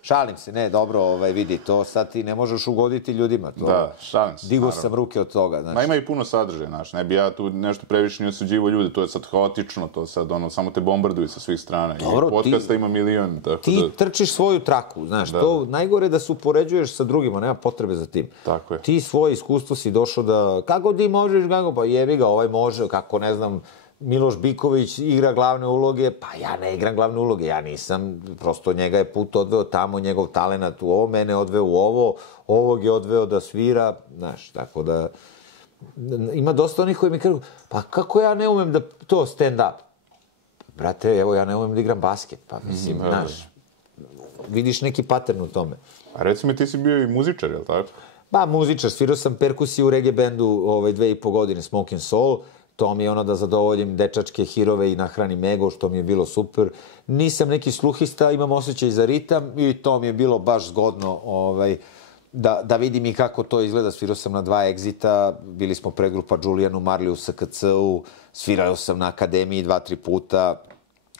šalim se, ne, dobro, vidi, to sad ti ne možeš ugoditi ljudima, da, šalim se, digo sam ruke od toga, znaš. Ma ima i puno sadržaja, znaš, ne bi ja tu nešto previše ni osuđivao ljude, to je sad haotično, to sad, samo te bombarduju sa svih strana, i podcasta ima milion, tako da... Ti trčiš svoju traku, znaš, to najgore da se upoređuješ sa drugima, nema potrebe za tim. Tako je. Ti svoje iskustvo si došao da, kako ti možeš, pa jebi ga, ovaj može, kako ne znam, Miloš Biković igra glavne uloge, pa ja ne igram glavne uloge, ja nisam, prosto njega je put odveo tamo, njegov talenat u ovo, mene odveo u ovo, ovog je odveo da svira, znaš, tako da, ima dosta onih koji mi kažu, pa kako ja ne umem da to stand-up? Brate, evo, ja ne umem da igram basket, pa mislim, znaš, vidiš neki pattern u tome. A recimo, ti si bio i muzičar, je li tako? Pa, muzičar, svirao sam perkusiju u reggae bendu 2,5 godine, Smoke and Soul. To mi je da zadovoljim dečačke hirove i nahranim ego, što mi je bilo super. Nisam neki sluhista, imam osjećaj za ritam i to mi je bilo baš zgodno da vidim i kako to izgleda. Svirao sam na 2 Exita, bili smo pregrupa Julian u Marley u SKC-u, svirao sam na Akademiji 2-3 puta,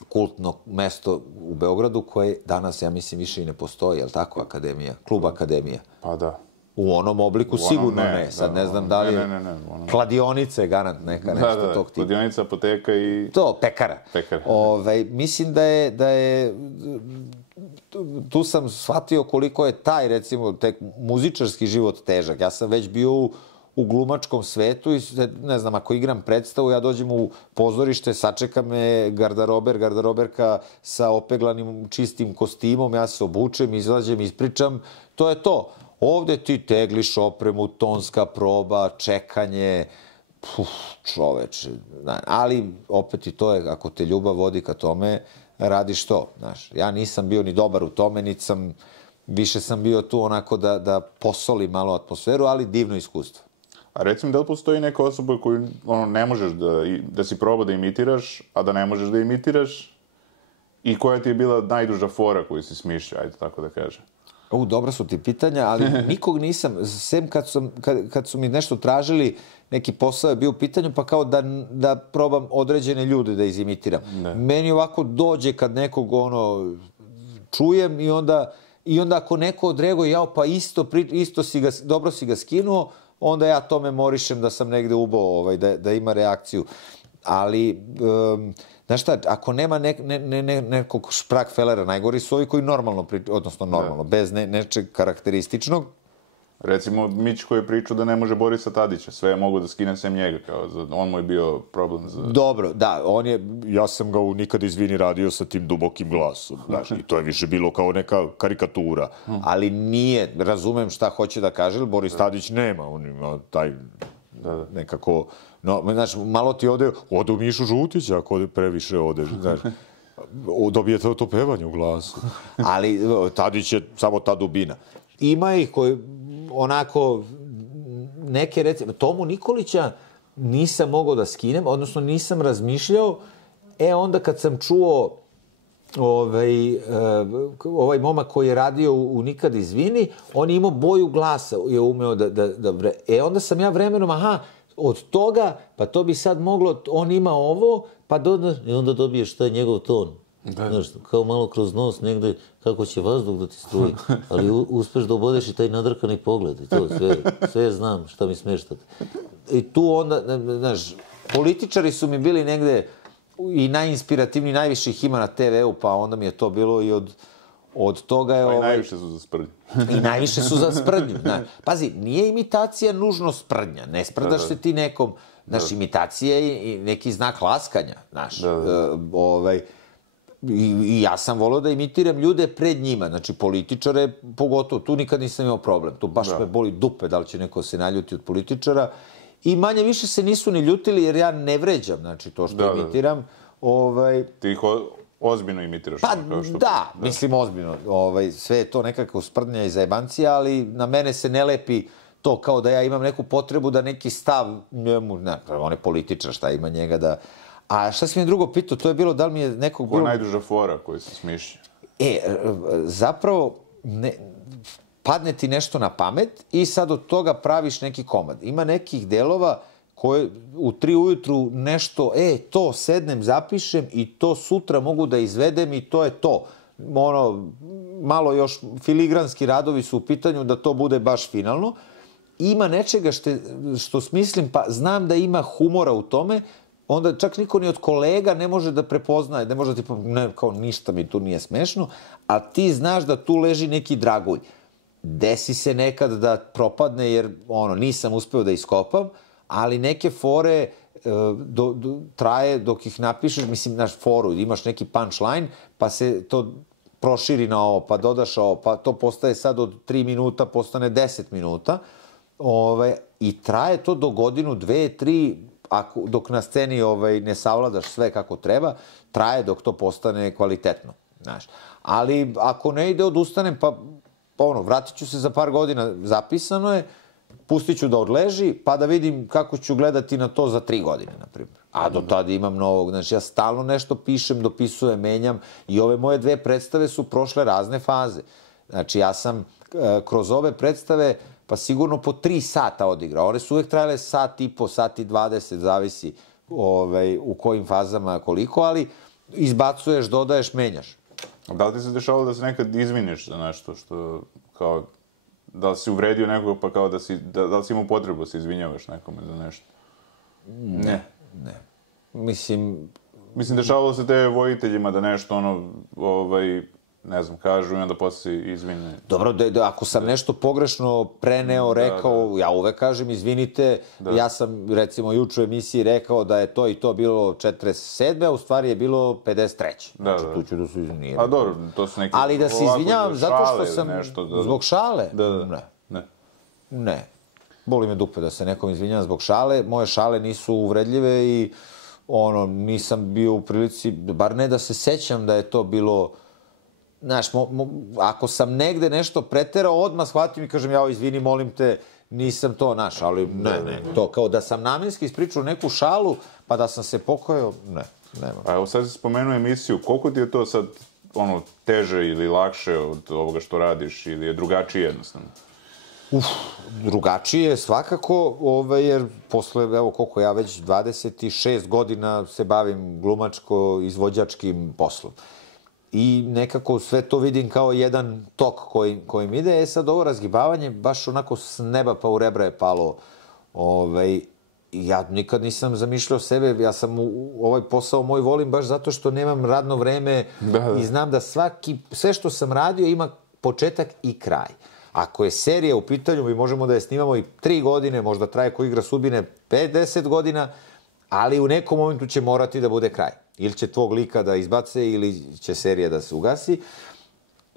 kultno mesto u Beogradu koje danas, ja mislim, više i ne postoji, je li tako, Akademija? Klub Akademija. Pa da. U onom obliku sigurno ne. Sad ne znam da li je kladionice, garant neka, nešto tog tipa. Kladionica, apoteka i... To, pekara. Mislim da je... Tu sam shvatio koliko je taj, recimo, tek muzičarski život težak. Ja sam već bio u glumačkom svetu i, ne znam, ako igram predstavu, ja dođem u pozorište, sačeka me garderoberka sa opeglanim čistim kostimom, ja se obučem, izlađem, ispričam, to je to. Ovde ti tegliš opremu, tonska proba, čekanje, čoveče. Ali, opet i to je, ako te ljubav vodi ka tome, radiš to, znaš. Ja nisam bio ni dobar u tome, niti sam Više sam bio tu onako da posolim malo atmosferu, ali divno iskustvo. A recimo, da li postoji neka osoba koju ne možeš da si probao da imitiraš, a da ne možeš da imitiraš, i koja ti je bila najduža fora koju si smišljao, ajde tako da kažem? Dobra su ti pitanja, ali nikog nisam, sem kad su mi nešto tražili, neki posao je bio u pitanju, pa kao da probam određene ljude da izimitiram. Meni ovako dođe kad nekog čujem i onda ako neko odreaguje, pa isto dobro si ga skinuo, onda ja to memorišem da sam negde ubao, da ima reakciju. Ali, znaš šta, ako nema nekog šprakfelera, najgori su ovi koji normalno, odnosno normalno, bez nečeg karakterističnog. Recimo, Mić koji je pričao da ne može Borisa Tadića, sve mogu da skinem sem njega, on mu je bio problem za... Dobro, da, ja sam ga Nikad izvini radio sa tim dubokim glasom, znaš, i to je više bilo kao neka karikatura, ali nije, razumem šta hoće da kaže, jer Boris Tadić nema, on ima taj nekako, znaš, malo ti ode u Mišu Žutića ako previše ode, znaš, dobije to pevanje u glasu, ali Tadić je samo ta dubina. Ima ih koji onako neke, recimo, Tomu Nikolića nisam mogao da skinem, odnosno nisam razmišljao, onda kad sam čuo ovaj momak koji je radio u Nikad izvini, on je imao boju glasa, je umeo onda sam ja vremenom, od toga, pa to bi sad moglo, on ima ovo, pa i onda dobiješ taj njegov ton. Znaš, kao malo kroz nos negde, kako će vazduh da ti struji, ali uspeš da obodeš i taj nadrkani pogled i to, sve znam šta mi smeštate. I tu onda, znaš, političari su mi bili negde i najinspirativniji, najviše ih ima na TV-u, pa onda mi je to bilo i od toga je... Pa i najviše su za sprdnju. I najviše su za sprdnju. Pazi, nije imitacija nužno sprdnja, ne sprdaš se ti nekom, znaš, imitacija je neki znak laskanja, znaš, i ja sam volio da imitiram ljude pred njima, znači političare pogotovo, tu nikad nisam imao problem, tu baš me boli dupe da li će neko se naljuti od političara i manje više se nisu ni ljutili jer ja ne vređam, znači to što imitiram. Ti ih ozbiljno imitiraš? Pa da, mislim ozbiljno, sve je to nekako sprdnja i zajebancija, ali na mene se ne lepi to kao da ja imam neku potrebu da neki stav njemu, on je političar, šta ima njega da... A šta si mi drugo pitao, to je bilo da li mi je nekog bilo... Koja je najduža fora koju si smišlja? Zapravo, padne ti nešto na pamet i sad od toga praviš neki komad. Ima nekih delova koje u 3 ujutru nešto, to sednem, zapišem i to sutra mogu da izvedem i to je to. Malo još filigranski radovi su u pitanju da to bude baš finalno. Ima nečega što smislim, pa znam da ima humora u tome, onda čak niko ni od kolega ne može da prepoznaje, ne može da ti kao ništa mi tu nije smešno, a ti znaš da tu leži neki dragulj. Desi se nekad da propadne jer nisam uspeo da iskopam, ali neke fore traje dok ih napišeš, mislim, naš foru, imaš neki punchline, pa se to proširi na ovo, pa dodaš ovo, pa to postaje sad od 3 minuta, postane 10 minuta, i traje to do godinu, 2, 3, dok na sceni ne savladaš sve kako treba, traje dok to postane kvalitetno, znaš. Ali ako ne ide, odustanem, pa vratit ću se za par godina, zapisano je, pustit ću da odleži, pa da vidim kako ću gledati na to za 3 godine, na primjer. A do tada imam novog, znači ja stalno nešto pišem, dopisujem, menjam i ove moje 2 predstave su prošle razne faze. Znači ja sam kroz ove predstave pa sigurno po 3 sata odigrao. One su uvek trajale 1,5 sata, 1,20 sata, zavisi u kojim fazama koliko, ali izbacuješ, dodaješ, menjaš. Da li ti se dešavalo da se nekad izviniš za nešto što, kao, da li si uvredio nekoga pa kao da li si imao potrebu da se izvinjavaš nekome za nešto? Ne. Mislim, dešavalo se te vojiteljima da nešto, ne znam, kažu i onda posle izvine. Dobro, ako sam nešto pogrešno preneo, rekao, ja uvek kažem izvinite, ja sam recimo juče u emisiji rekao da je to i to bilo 47. a u stvari je bilo 53. Znači tu ću da se izvinjam. A dobro, to su neki... Ali da se izvinjavam zato što sam... Zbog šale? Ne. Boli me dupe da se nekom izvinjavam zbog šale. Moje šale nisu uvredljive i nisam bio u prilici, bar ne da se sećam da je to bilo znaš, ako sam negde nešto preterao, odmah shvatim i kažem, ja, izvini, molim te, nisam to naš, ali ne, to kao da sam namenski ispričao neku šalu, pa da sam se pokajao, nema. A evo sad si spomenuo emisiju, koliko ti je to sad, teže ili lakše od ovoga što radiš, ili je drugačije jednostavno? Drugačije svakako, jer posle, evo koliko ja već 26 godina se bavim glumačko-izvođačkim poslom. I nekako sve to vidim kao jedan tok kojim ide. Sad ovo razgibavanje baš onako s neba pa u rebra je palo. Ja nikad nisam zamišljao sebe, ja sam ovaj posao moj volim baš zato što nemam radno vreme i znam da sve što sam radio ima početak i kraj. Ako je serija u pitanju, mi možemo da je snimamo i 3 godine, možda traje ko Igra sudbine 5-10 godina, ali u nekom momentu će morati da bude kraj. Ili će tvog lika da izbace, ili će serija da se ugasi.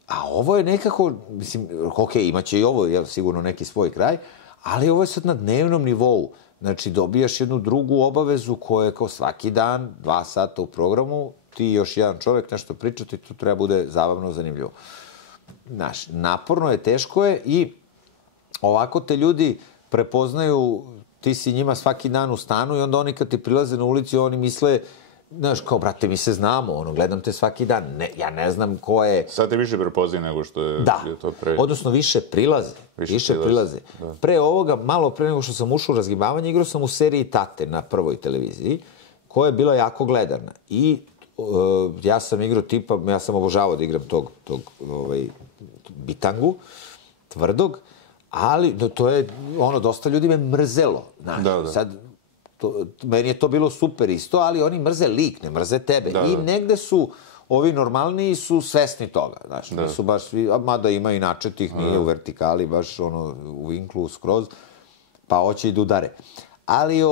A ovo je nekako, mislim, imaće i ovo, sigurno neki svoj kraj, ali ovo je sad na dnevnom nivou. Znači, dobijaš jednu drugu obavezu koja je kao svaki dan, 2 sata u programu, ti i još jedan čovek nešto pričati, to treba bude zabavno, zanimljivo. Znaš, naporno je, teško je i ovako te ljudi prepoznaju, ti si njima svaki dan u stanu i onda oni kad ti prilaze na ulici, oni misle, znaš, kao, brate, mi se znamo, gledam te svaki dan, ja ne znam ko je... Sad te više prepoznaju nego što je to pre... Da, odnosno više prilaze. Pre ovoga, malo pre nego što sam ušao u razgibavanje, igrao sam u seriji Tate na Prvoj televiziji, koja je bila jako gledana. I ja sam igrao tipa, ja sam obožavao da igram tog bitangu, tvrdog, ali to je, dosta ljudi me mrzelo. Sad, meni je to bilo super isto, ali oni mrze lik, ne mrze tebe. I negde su, ovi normalniji su svesni toga. Znaš, nisu baš svi, mada ima i načetih, nije u vertikali, baš u vinklu skroz, pa hoće i da udare. Ali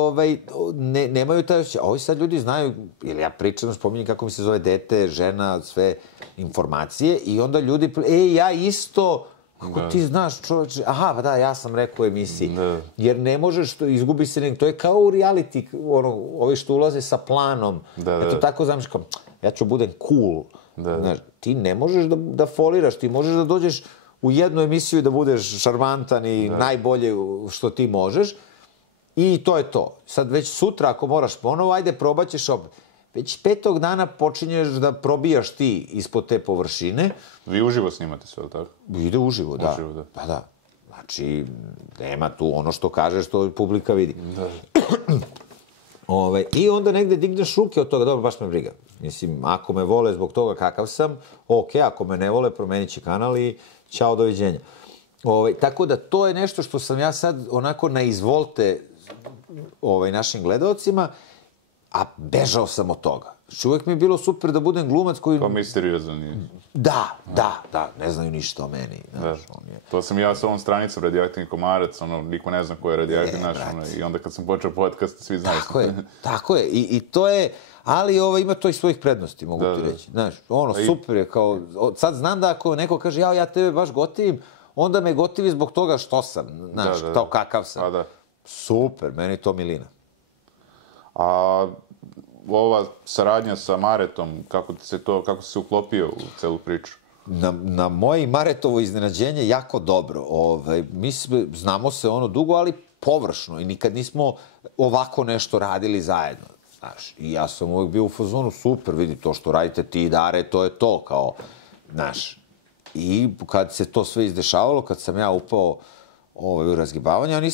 nemaju taj osjećaj. Ovi sad ljudi znaju, jer ja pričam, spominjem kako mi se zove dete, žena, sve informacije i onda ljudi, ja isto, kako ti znaš čoveče, aha, pa da, ja sam rekao u emisiji. Jer ne možeš, izgubi se nekako, to je kao u reality, ovi što ulaze sa planom, eto tako zamišljam, kao, ja ću budem cool. Ti ne možeš da foliraš, ti možeš da dođeš u jednu emisiju i da budeš šarmantan i najbolje što ti možeš, i to je to. Sad već sutra, ako moraš ponovo, ajde, probaćeš opet. Već 5. dana počinješ da probijaš ti ispod te površine. Vi uživo snimate sve, tako? Ide uživo, da. Pa da. Znači, nema tu ono što kažeš, što publika vidi. I onda negde digneš ruke od toga, dobro, baš me briga. Mislim, ako me vole zbog toga kakav sam, ok, ako me ne vole, promenit će kanal i ćao, doviđenja. Tako da to je nešto što sam ja sad onako na izvolte našim gledalcima, a bežao sam od toga. Uvijek mi je bilo super da budem glumac koji... Kao misteriozan je. Da, ne znaju ništa o meni. To sam ja sa ovom stranicom Radioaktivni komarac, niko ne zna ko je radioaktivni naš, i onda kad sam počeo podcast, svi znaju. Tako je, i to je, ali ima to i svojih prednosti, mogu ti reći. Znaš, super je, kao, sad znam da ako neko kaže, ja tebe baš gotivim, onda me gotivi zbog toga što sam, znaš, kao kakav sam. Super, meni to milina. A ova saradnja sa Maretom, kako si se uklopio u celu priču? Na moje i Maretovo iznenađenje jako dobro. Mi znamo se dugo, ali površno i nikad nismo ovako nešto radili zajedno. Znaš, i ja sam uvijek bio u fazonu, super, vidi to što radite ti i Dare, to je to, kao, znaš. I kad se to sve izdešavalo, kad sam ja upao u razgibavanje, ja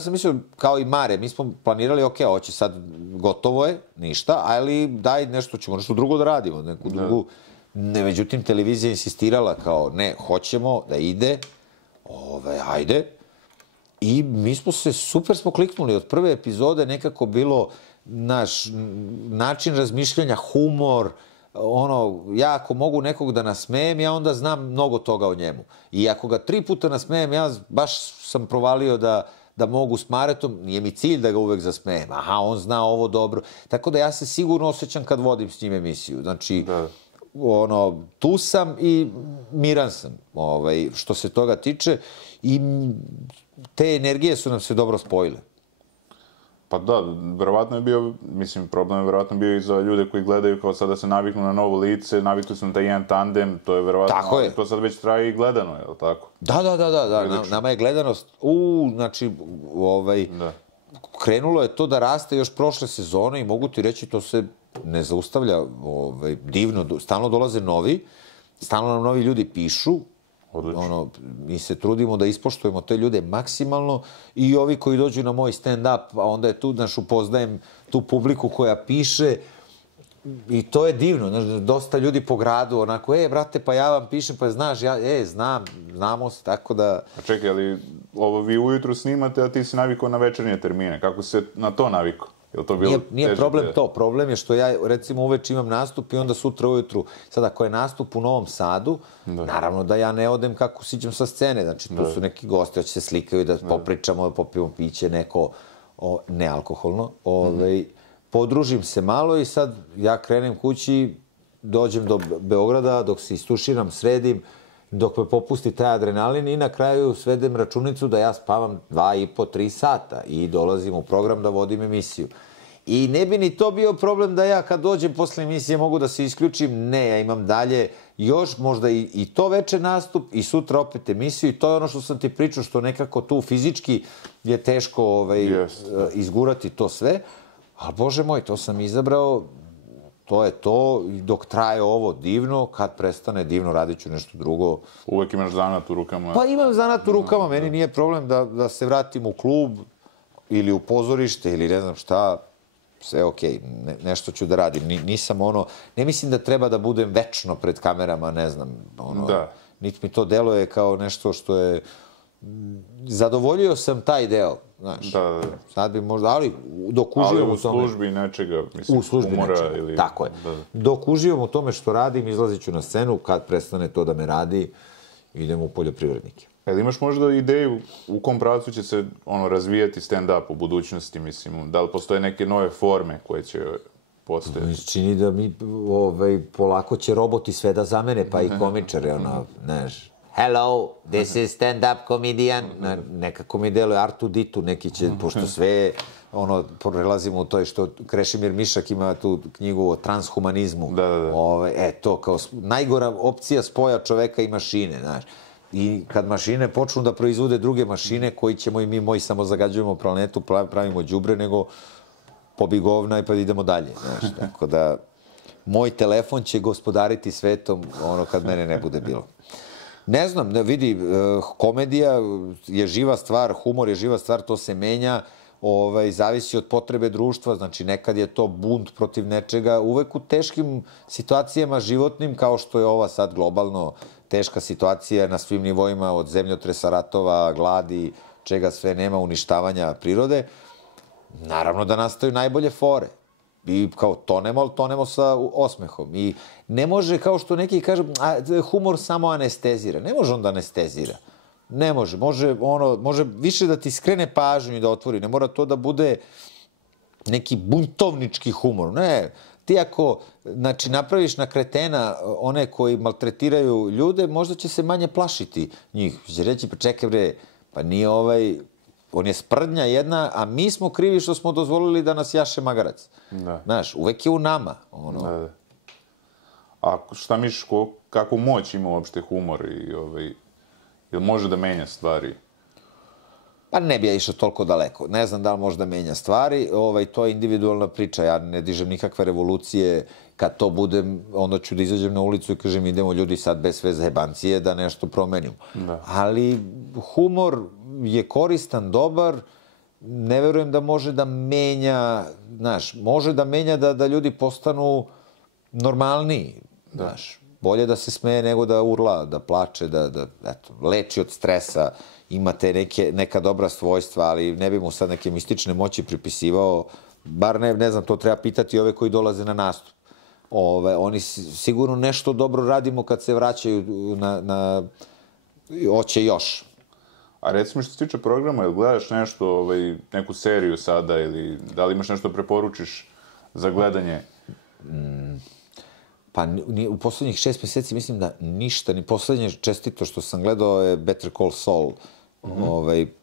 sam mislio, kao i Mare, mi smo planirali, ok, hoće sad, gotovo je, ništa, ali daj ćemo nešto drugo da radimo, neku drugu. Međutim, televizija insistirala kao, ne, hoćemo da ide, ajde. I mi smo se, super smo kliknuli, od prve epizode nekako bilo naš način razmišljanja, humor, ja ako mogu nekog da nasmejem, ja onda znam mnogo toga o njemu. I ako ga 3 puta nasmejem, ja baš sam provalio da mogu s Maretom, nije mi cilj da ga uvek zasmejem. Aha, on zna ovo dobro. Tako da ja se sigurno osjećam kad vodim s njim emisiju. Znači, tu sam i miran sam, što se toga tiče. I te energije su nam se dobro spojile. Pa da, verovatno je bio, mislim, problem je verovatno bio i za ljude koji gledaju kao sada se naviknu na novo lice, naviknu se na taj jedan tandem, to je verovatno, to sad već traje i gledano, je li tako? Da, nama je gledanost, znači, krenulo je to da raste još prošle sezone i mogu ti reći, to se ne zaustavlja divno, stalno dolaze novi, stalno nam novi ljudi pišu, mi se trudimo da ispoštujemo te ljude maksimalno i ovi koji dođu na moj stand-up, a onda je tu, znaš, upoznajem tu publiku koja piše i to je divno, znaš, dosta ljudi po gradu, onako, brate, pa ja vam pišem, pa znaš, znamo se, tako da... A čekaj, ali ovo vi ujutru snimate, a ti si navikao na večernje termine, kako se na to navikao? Nije problem to, problem je što ja recimo uveč imam nastup i onda sutra ujutru, sad ako je nastup u Novom Sadu, naravno da ja ne odem kako siđem sa scene, znači tu su neki gosti, hoće se slikaju da popričamo, popijemo piće, neko nealkoholno, podružim se malo i sad ja krenem kući, dođem do Beograda, dok se istuširam, sredim, dok me popusti taj adrenalin i na kraju svedem računicu da ja spavam 2,5-3 sata i dolazim u program da vodim emisiju. I ne bi ni to bio problem da ja kad dođem posle emisije mogu da se isključim. Ne, ja imam dalje još možda i to veče nastup i sutra opet emisiju i to je ono što sam ti pričao, što nekako tu fizički je teško izgurati to sve. Ali Bože moj, to sam izabrao, to je to, dok traje ovo divno, kad prestane divno, radit ću nešto drugo. Uvek imaš zanat u rukama. Pa imam zanat u rukama, meni nije problem da se vratim u klub ili u pozorište ili ne znam šta, sve okej, nešto ću da radim. Nisam ne mislim da treba da budem večno pred kamerama, ne znam, niti mi to deluje kao nešto što je... Zadovoljio sam taj deo, znaš. Da. Sad bi možda, ali dok uživam u tome... Ali u službi nečega, mislim, humora ili... Tako je. Dok uživam u tome što radim, izlazit ću na scenu, kad prestane to da me radi, idem u poljoprivrednike. Ali imaš možda ideju u kom pravcu će se razvijati stand-up u budućnosti, mislim, da li postoje neke nove forme koje će postojati? Mi se čini da mi, polako će roboti sve da zamene, pa i komičare, znaš. Hello, this is stand-up comedian. Nekako mi deluje R2D2, neki će, pošto sve, prelazimo u to što Krešimir Mišak ima tu knjigu o transhumanizmu. To, kao najgora opcija spoja čoveka i mašine, znaš. I kad mašine počnu da proizvode druge mašine, koji ćemo i mi samo zagađujemo planetu, pravimo đubre, nego pobi govna i pa idemo dalje, znaš. Tako da, moj telefon će gospodariti svetom kad mene ne bude bilo. Ne znam, vidi, komedija je živa stvar, humor je živa stvar, to se menja, zavisi od potrebe društva, znači nekad je to bunt protiv nečega, uvek u teškim situacijama životnim, kao što je ova sad globalno teška situacija na svim nivoima, od zemljotresa, ratova, gladi, čega sve nema, uništavanja prirode, naravno da nastaju najbolje fore. I kao tonemo, ali tonemo sa osmehom. I ne može, kao što neki kažu, humor samo anestezira. Ne može on da anestezira. Ne može. Može više da ti skrene pažnju i da otvori. Ne mora to da bude neki buntovnički humor. Ne. Ti ako, znači, napraviš na kretena one koji maltretiraju ljude, možda će se manje plašiti njih. Će reći, pa čekaj bre, pa nije on je sprdnja jedna, a mi smo krivi što smo dozvolili da nas jaše magarac. Znaš, uvek je u nama. A šta misliš, kakvu moć ima uopšte humor i jel može da menja stvari? Pa ne bi ja išao toliko daleko. Ne znam da li može da menja stvari. To je individualna priča. Ja ne dižem nikakve revolucije. Kad to budem, onda ću da izađem na ulicu i kažem idemo ljudi sad bez sve zajebancije da nešto promenimo. Ali humor je koristan, dobar. Ne verujem da može da menja, znaš, može da menja da ljudi postanu normalniji, znaš. Bolje da se smeje nego da urla, da plače, da leči od stresa, imate neka dobra svojstva, ali ne bi mu sad neke mistične moći pripisivao, bar ne znam, to treba pitati ove koji dolaze na nastup. Oni sigurno nešto dobro radimo kad se vraćaju na hoće još. A recimo što se tiče programa, jel gledaš nešto, neku seriju sada ili da li imaš nešto preporučiš za gledanje? Pa u poslednjih 6 meseci mislim da ništa, ni poslednje čestito što sam gledao je Better Call Saul,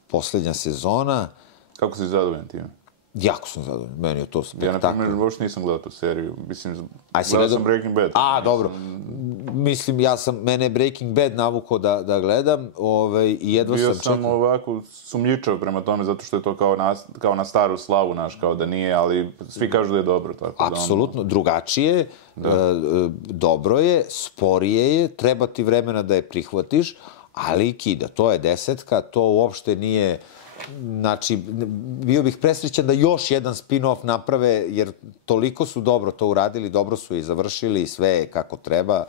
poslednja sezona. Kako si zadovoljan time? Jako sam zadovoljan, meni je to Ja, spektakl. na primjer, uopšte nisam gledao tu seriju. Mislim, si gledao gledao- sam Breaking Bad. Dobro. Mislim, mene je Breaking Bad navukao da gledam i jedva Bio sam sam čekao. ovako sumnjičav prema tome, zato što je to kao na staru slavu, naš, kao da nije, ali svi kažu da je dobro, tako da... Apsolutno, drugačije, dobro je, sporije je, treba ti vremena da je prihvatiš, ali kida, to je 10, to uopšte nije... Znači, bio bih presrećan da još jedan spin-off naprave, jer toliko su dobro to uradili, dobro su i završili, sve je kako treba,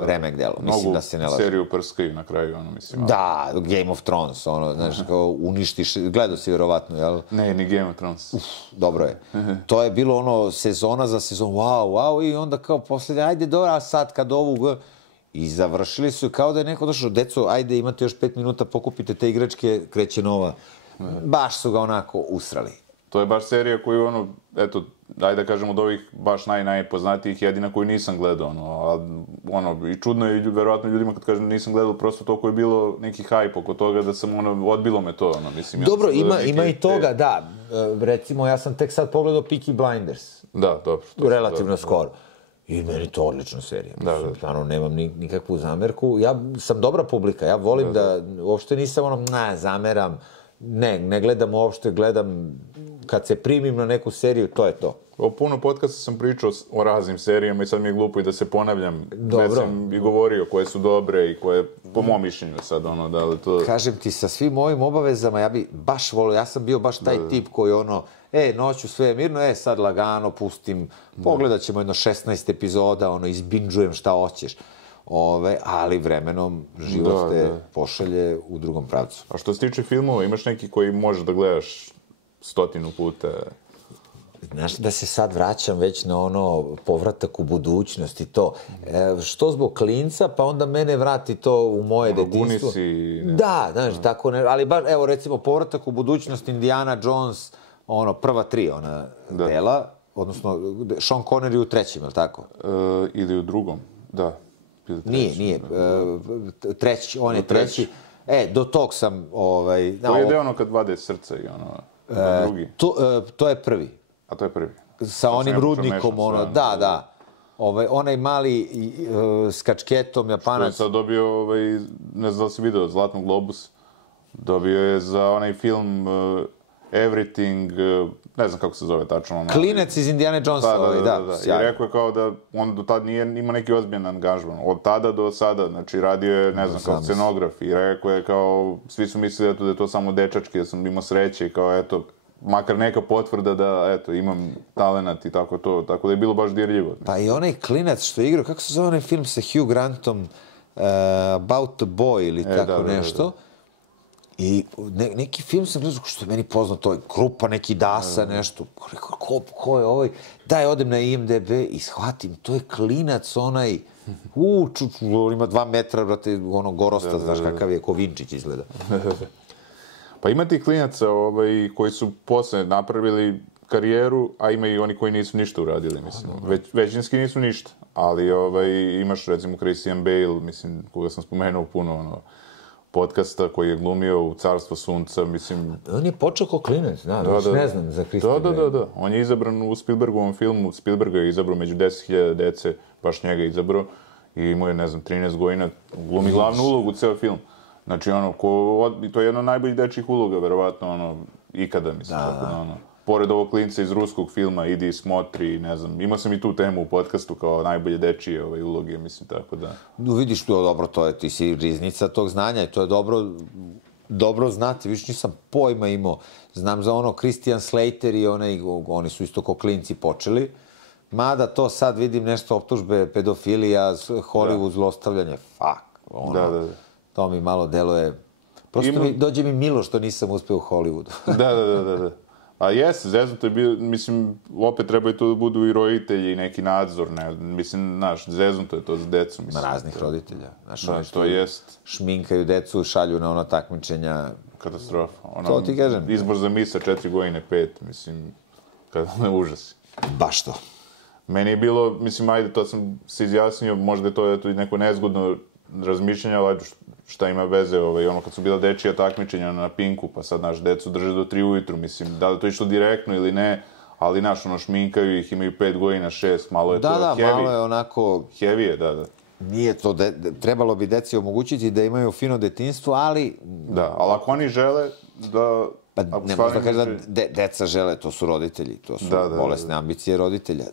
remek delo. Mislim da se ne laže. Seriju prskaju na kraju, mislim. Da, Game of Thrones, znaš, kao uništiš, gledao si vjerovatno, jel? Ne, ni Game of Thrones. Dobro je. To je bilo sezona za sezon, wow, i onda kao posljednje, ajde, dobro, a sad kad ovu... I završili su kao da je neko došao, deco, ajde, imate još 5 minuta, pokupite te igračke, kreće nova. Baš su ga onako usrali. To je baš serija koju, eto, ajde da kažem od ovih baš najpoznatijih, jedina koju nisam gledao, i čudno je, verovatno ljudima kad kažem nisam gledao, prosto toliko je bilo neki hajp oko toga da sam, odbilo me to, mislim. Dobro, ima i toga, da. Recimo, ja sam tek sad pogledao Peaky Blinders. Da, dobro. Relativno skoro. I meni je to odlična serija. Stvarno, nemam nikakvu zamerku. Ja sam dobra publika, ja volim da, uopšte nisam zameram. Ne gledam uopšte, gledam kad se primim na neku seriju, to je to. O puno podcasta sam pričao o raznim serijama i sad mi je glupo i da se ponavljam. Već sam i govorio koje su dobre i koje, po mom mišljenju sad, da li to... Kažem ti, sa svim ovim obavezama, ja bi baš volio, ja sam bio baš taj tip koji noću sve je mirno, sad lagano pustim, pogledat ćemo jedno 16 epizoda, izbinđujem šta hoćeš. Ali vremenom život te pošalje u drugom pravcu. A što se tiče filmova, imaš neki koji možeš da gledaš 100 puta? Znaš, da se sad vraćam već na povratak u budućnost i to. Što zbog klinca, pa onda mene vrati to u moje detinjstvo. Gunisi... Da, znaš, tako ne. Ali baš, evo, recimo, povratak u budućnost, Indiana Jones, prva 3, dela, odnosno, Sean Connery u 3, je li tako? Ili u drugom, da. Nije. Treći, on je treći. Do tog sam... To je deo kad vade srce i drugi. To je prvi. A to je prvi. Sa onim rudnikom, da. Onaj mali s kačketom, Japanac. Što je sad dobio, ne znam da li si vidio, Zlatnog Globus. Dobio je za onaj film Everything, ne znam kako se zove tačno. Klinec iz Indiana Jonesa, da. I rekao je kao da on do tada nije imao neki ozbiljan angažman. Od tada do sada, znači radio je, ne znam, kao scenograf. I rekao je kao, svi su mislili da je to samo dečački, da sam imao sreće i kao, eto, makar neka potvrda da, eto, imam talenat i tako to. Tako da je bilo baš dirljivo. Pa i onaj klinac što je igrao, kako se zove onaj film sa Hugh Grantom, About the Boy ili tako nešto. I neki film sam gledao, što je meni poznat, to je grupa, neki Dasa, nešto. Ko je ovaj? Daj, odem na IMDb i shvatim, to je klinac onaj, ima 2 metra, brate, gorosta, znaš kakav je, ko Vinčić izgleda. Pa ima ti klinaca koji su posle napravili karijeru, a ima i oni koji nisu ništa uradili, mislim. Većinski nisu ništa, ali imaš, recimo, Christian Bale, mislim, koga sam spomenuo puno, podcasta koji je glumio u Carstvo sunca, mislim... On je počeo kao klinac, ne znam za Christian Bale. Da. On je izabran u Spielbergovom filmu, Spielberga je izabrao među 10.000 dece, baš njega je izabrao i imao je, ne znam, 13 godina, glumi glavnu ulogu u ceo film. Znači, to je jedna od najboljih dečjih uloga, verovatno, ikada, mislim, tako da, pored ovog klinca iz ruskog filma, idi smotri, ne znam, imao sam i tu temu u podcastu kao najbolje dečije uloge, mislim, tako da... Vidiš, to je dobro, ti si riznica tog znanja i to je dobro znati, vidiš, nisam pojma imao, znam za Christian Slater i oni su isto kao klinci počeli, mada to sad vidim nešto optužbe, pedofilija, Hollywood, zlostavljanje, Da. To mi malo deluje, prosto dođe mi milo što nisam uspeo u Hollywoodu. Da. A jeste, zeznuto je bio, mislim, opet trebaju to da budu i roditelji i neki nadzor, ne, mislim, znaš, zeznuto je to za decu, mislim. Raznih roditelja. Da, to jest. Šminkaju decu, šalju na takmičenja. Katastrofa. To ti kažem. Izbor za misa 4 godine, 5, mislim, užas. Baš to. Meni je bilo, mislim, ajde, to sam se izjasnio, možda je to neko nezgodno razmišljanja, ali šta ima veze, ono kad su bila dečija takmičenja na Pinku, pa sad, naš, decu drže do 3 ujutru, mislim, da li to išlo direktno ili ne, ali, naš, ono, šminkaju ih, imaju 5 godina, 6, malo je to heavy. Da, malo je onako... Heavy je, da. Nije to, trebalo bi deci omogućiti da imaju fino detinjstvo, ali... Da, ali ako oni žele da... Pa ne možda kaže da deca žele, to su roditelji, to su bolesne ambicije roditelja.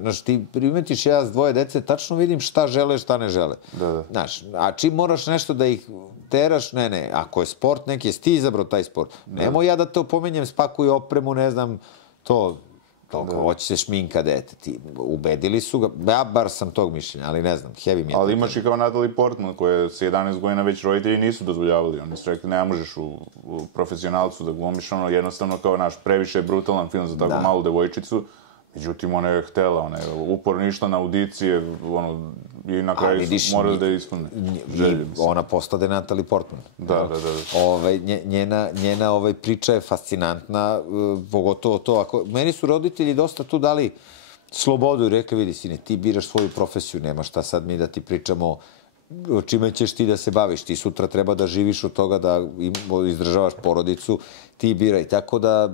Znači, ti primetiš ja s 2 dece, tačno vidim šta žele, šta ne žele. Znaš, a čim moraš nešto da ih teraš, ne, ako je sport neki, jesi ti izabrao taj sport. Nemoj ja da te opomenjem, spakuj opremu, ne znam, to... Hoće se šminka dete. Ubedili su ga, ja bar sam tog mišljenja, ali ne znam, heavy mi je. Ali imaš i kao Natalie Portman, koje sa 11 godina već roditelji nisu dozvoljavali. Oni su rekli, ne možeš u profesionalcu da glumiš, ono, jednostavno kao naš previše brutalan film za tako malu devojčicu. Međutim, ona je htela, ona je uporno išla na audicije, ono, i na kraju su morali da ispune želje. Ona postade Natalie Portman. Da. Njena priča je fascinantna, pogotovo to. Meni su roditelji dosta tu dali slobodu i rekli, vidi, sine, ti biraš svoju profesiju, nema šta sad mi da ti pričamo čime ćeš ti da se baviš. Ti sutra treba da živiš od toga, da izdržavaš porodicu, ti biraj. Tako da...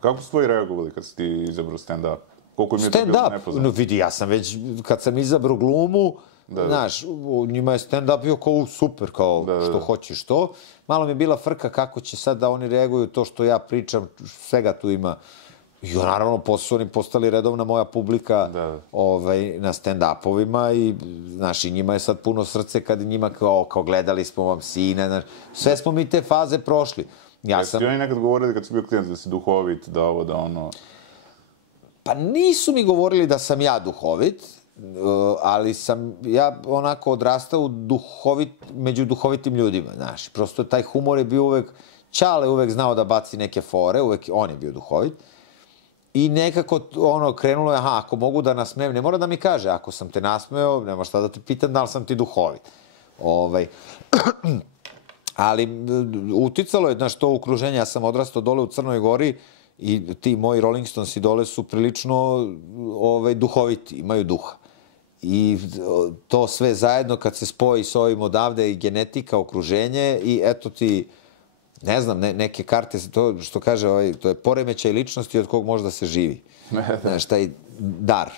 Kako su tvoji reagovali kad si ti izabrao stand-up? Koliko im je to bilo nepoznato? Vidi, ja sam već, kad sam izabrao glumu, znaš, njima je stand-up bio kao super, kao što hoćeš to. Malo mi je bila frka kako će sad da oni reaguju to što ja pričam, svega tu ima. I naravno, posle su oni postali redovna moja publika na stand-upovima i, znaš, i njima je sad puno srce kad njima kao gledali smo vam sine, znaš, sve smo mi te faze prošli. Jesi ti oni nekad govorili kad si bio klijent da si duhovit, da ovo, da ono... Pa nisu mi govorili da sam ja duhovit, ali sam ja onako odrastao među duhovitim ljudima, znaš. Prosto taj humor je bio uvek, Ćale uvek znao da baci neke fore, uvek on je bio duhovit. I nekako ono krenulo je, ako mogu da nasmejem, ne mora da mi kaže, ako sam te nasmeo, nema šta da te pitam da li sam ti duhovit. Ali uticalo je, znaš, to okruženje, ja sam odrastao dole u Crnoj Gori i ti moji Rolling Stonesi dole su prilično duhoviti, imaju duha. I to sve zajedno kad se spoji s ovim odavde i genetika, okruženje i eto ti, ne znam, neke karte, to što kaže, to je poremećaj ličnosti od kog možda se živi. Znaš, taj dar.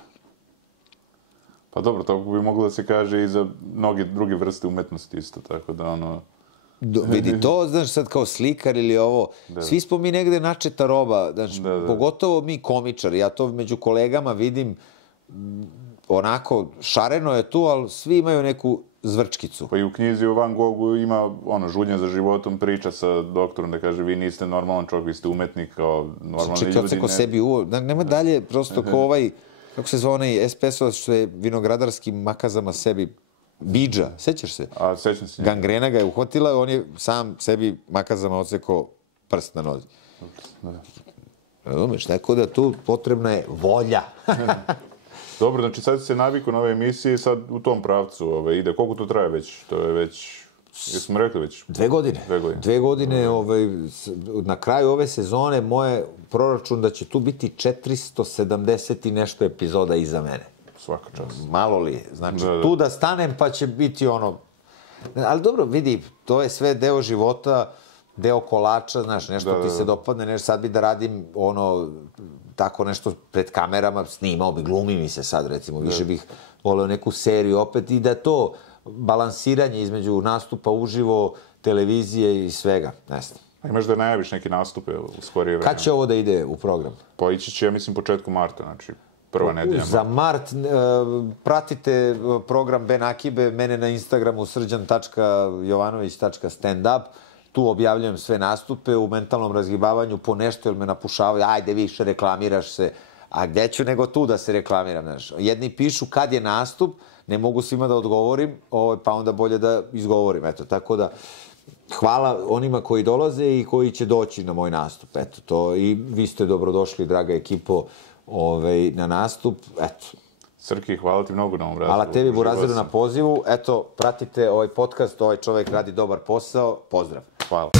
Pa dobro, to bi moglo da se kaže i za mnoge druge vrste umetnosti isto, tako da ono... Vidi, to, znaš, sad kao slikar ili ovo, svi smo mi negde načeta roba, znaš, pogotovo mi komičari, ja to među kolegama vidim, onako, šareno je tu, ali svi imaju neku zvrčkicu. Pa i u knjizi o Van Goghu ima, žudnja za životom, priča sa doktorom da kaže, vi niste normalan čovjek, vi ste umetnik, kao normalni ljudi. Čekaj, od se ko sebi nema dalje, prosto ko ovaj, kako se zove onaj SPS-ovac što je vinogradarskim makazama sebi Bidža, sećaš se? A, sećam se. Gangrena ga je uhvatila, on je sam sebi makazama odsekao prst na nozi. Razumeš, tako da tu potrebna je volja. Dobro, znači sad se naviku na ove emisije i sad u tom pravcu ide. Koliko to traje već? To je već, jesmo rekli već? 2 godine. 2 godine, na kraju ove sezone moje proračun da će tu biti 470 i nešto epizoda iza mene. Svaka čast. Malo li je. Znači, tu da stanem pa će biti ono... Ali dobro, vidi, to je sve deo života, deo kolača, znaš, nešto ti se dopadne, nešto sad bi da radim ono, tako nešto pred kamerama, snimao bi, glumi mi se sad, recimo, više bih voleo neku seriju opet i da to balansiranje između nastupa uživo, televizije i svega, ne znam. A imaš da najaviš neke nastupe u skorije vreme? Kad će ovo da ide u program? Pa ići će, ja mislim, početku marta, znači... Prva nedelja. Za mart pratite program Ben Akibe, mene na Instagramu srđan.jovanović.standup. Tu objavljujem sve nastupe u mentalnom razgibavanju po nešto, jer me napušavaju, ajde više reklamiraš se. A gde ću nego tu da se reklamiram? Jedni pišu kad je nastup, ne mogu svima da odgovorim, pa onda bolje da izgovorim. Eto, tako da hvala onima koji dolaze i koji će doći na moj nastup. Eto, to i vi ste dobrodošli, draga ekipo, na nastup, eto. Srki, hvala ti mnogo na ovom razgovoru. Hvala tebi, Burazeru, na pozivu. Eto, pratite ovaj podcast, ovaj čovek radi dobar posao. Pozdrav. Hvala.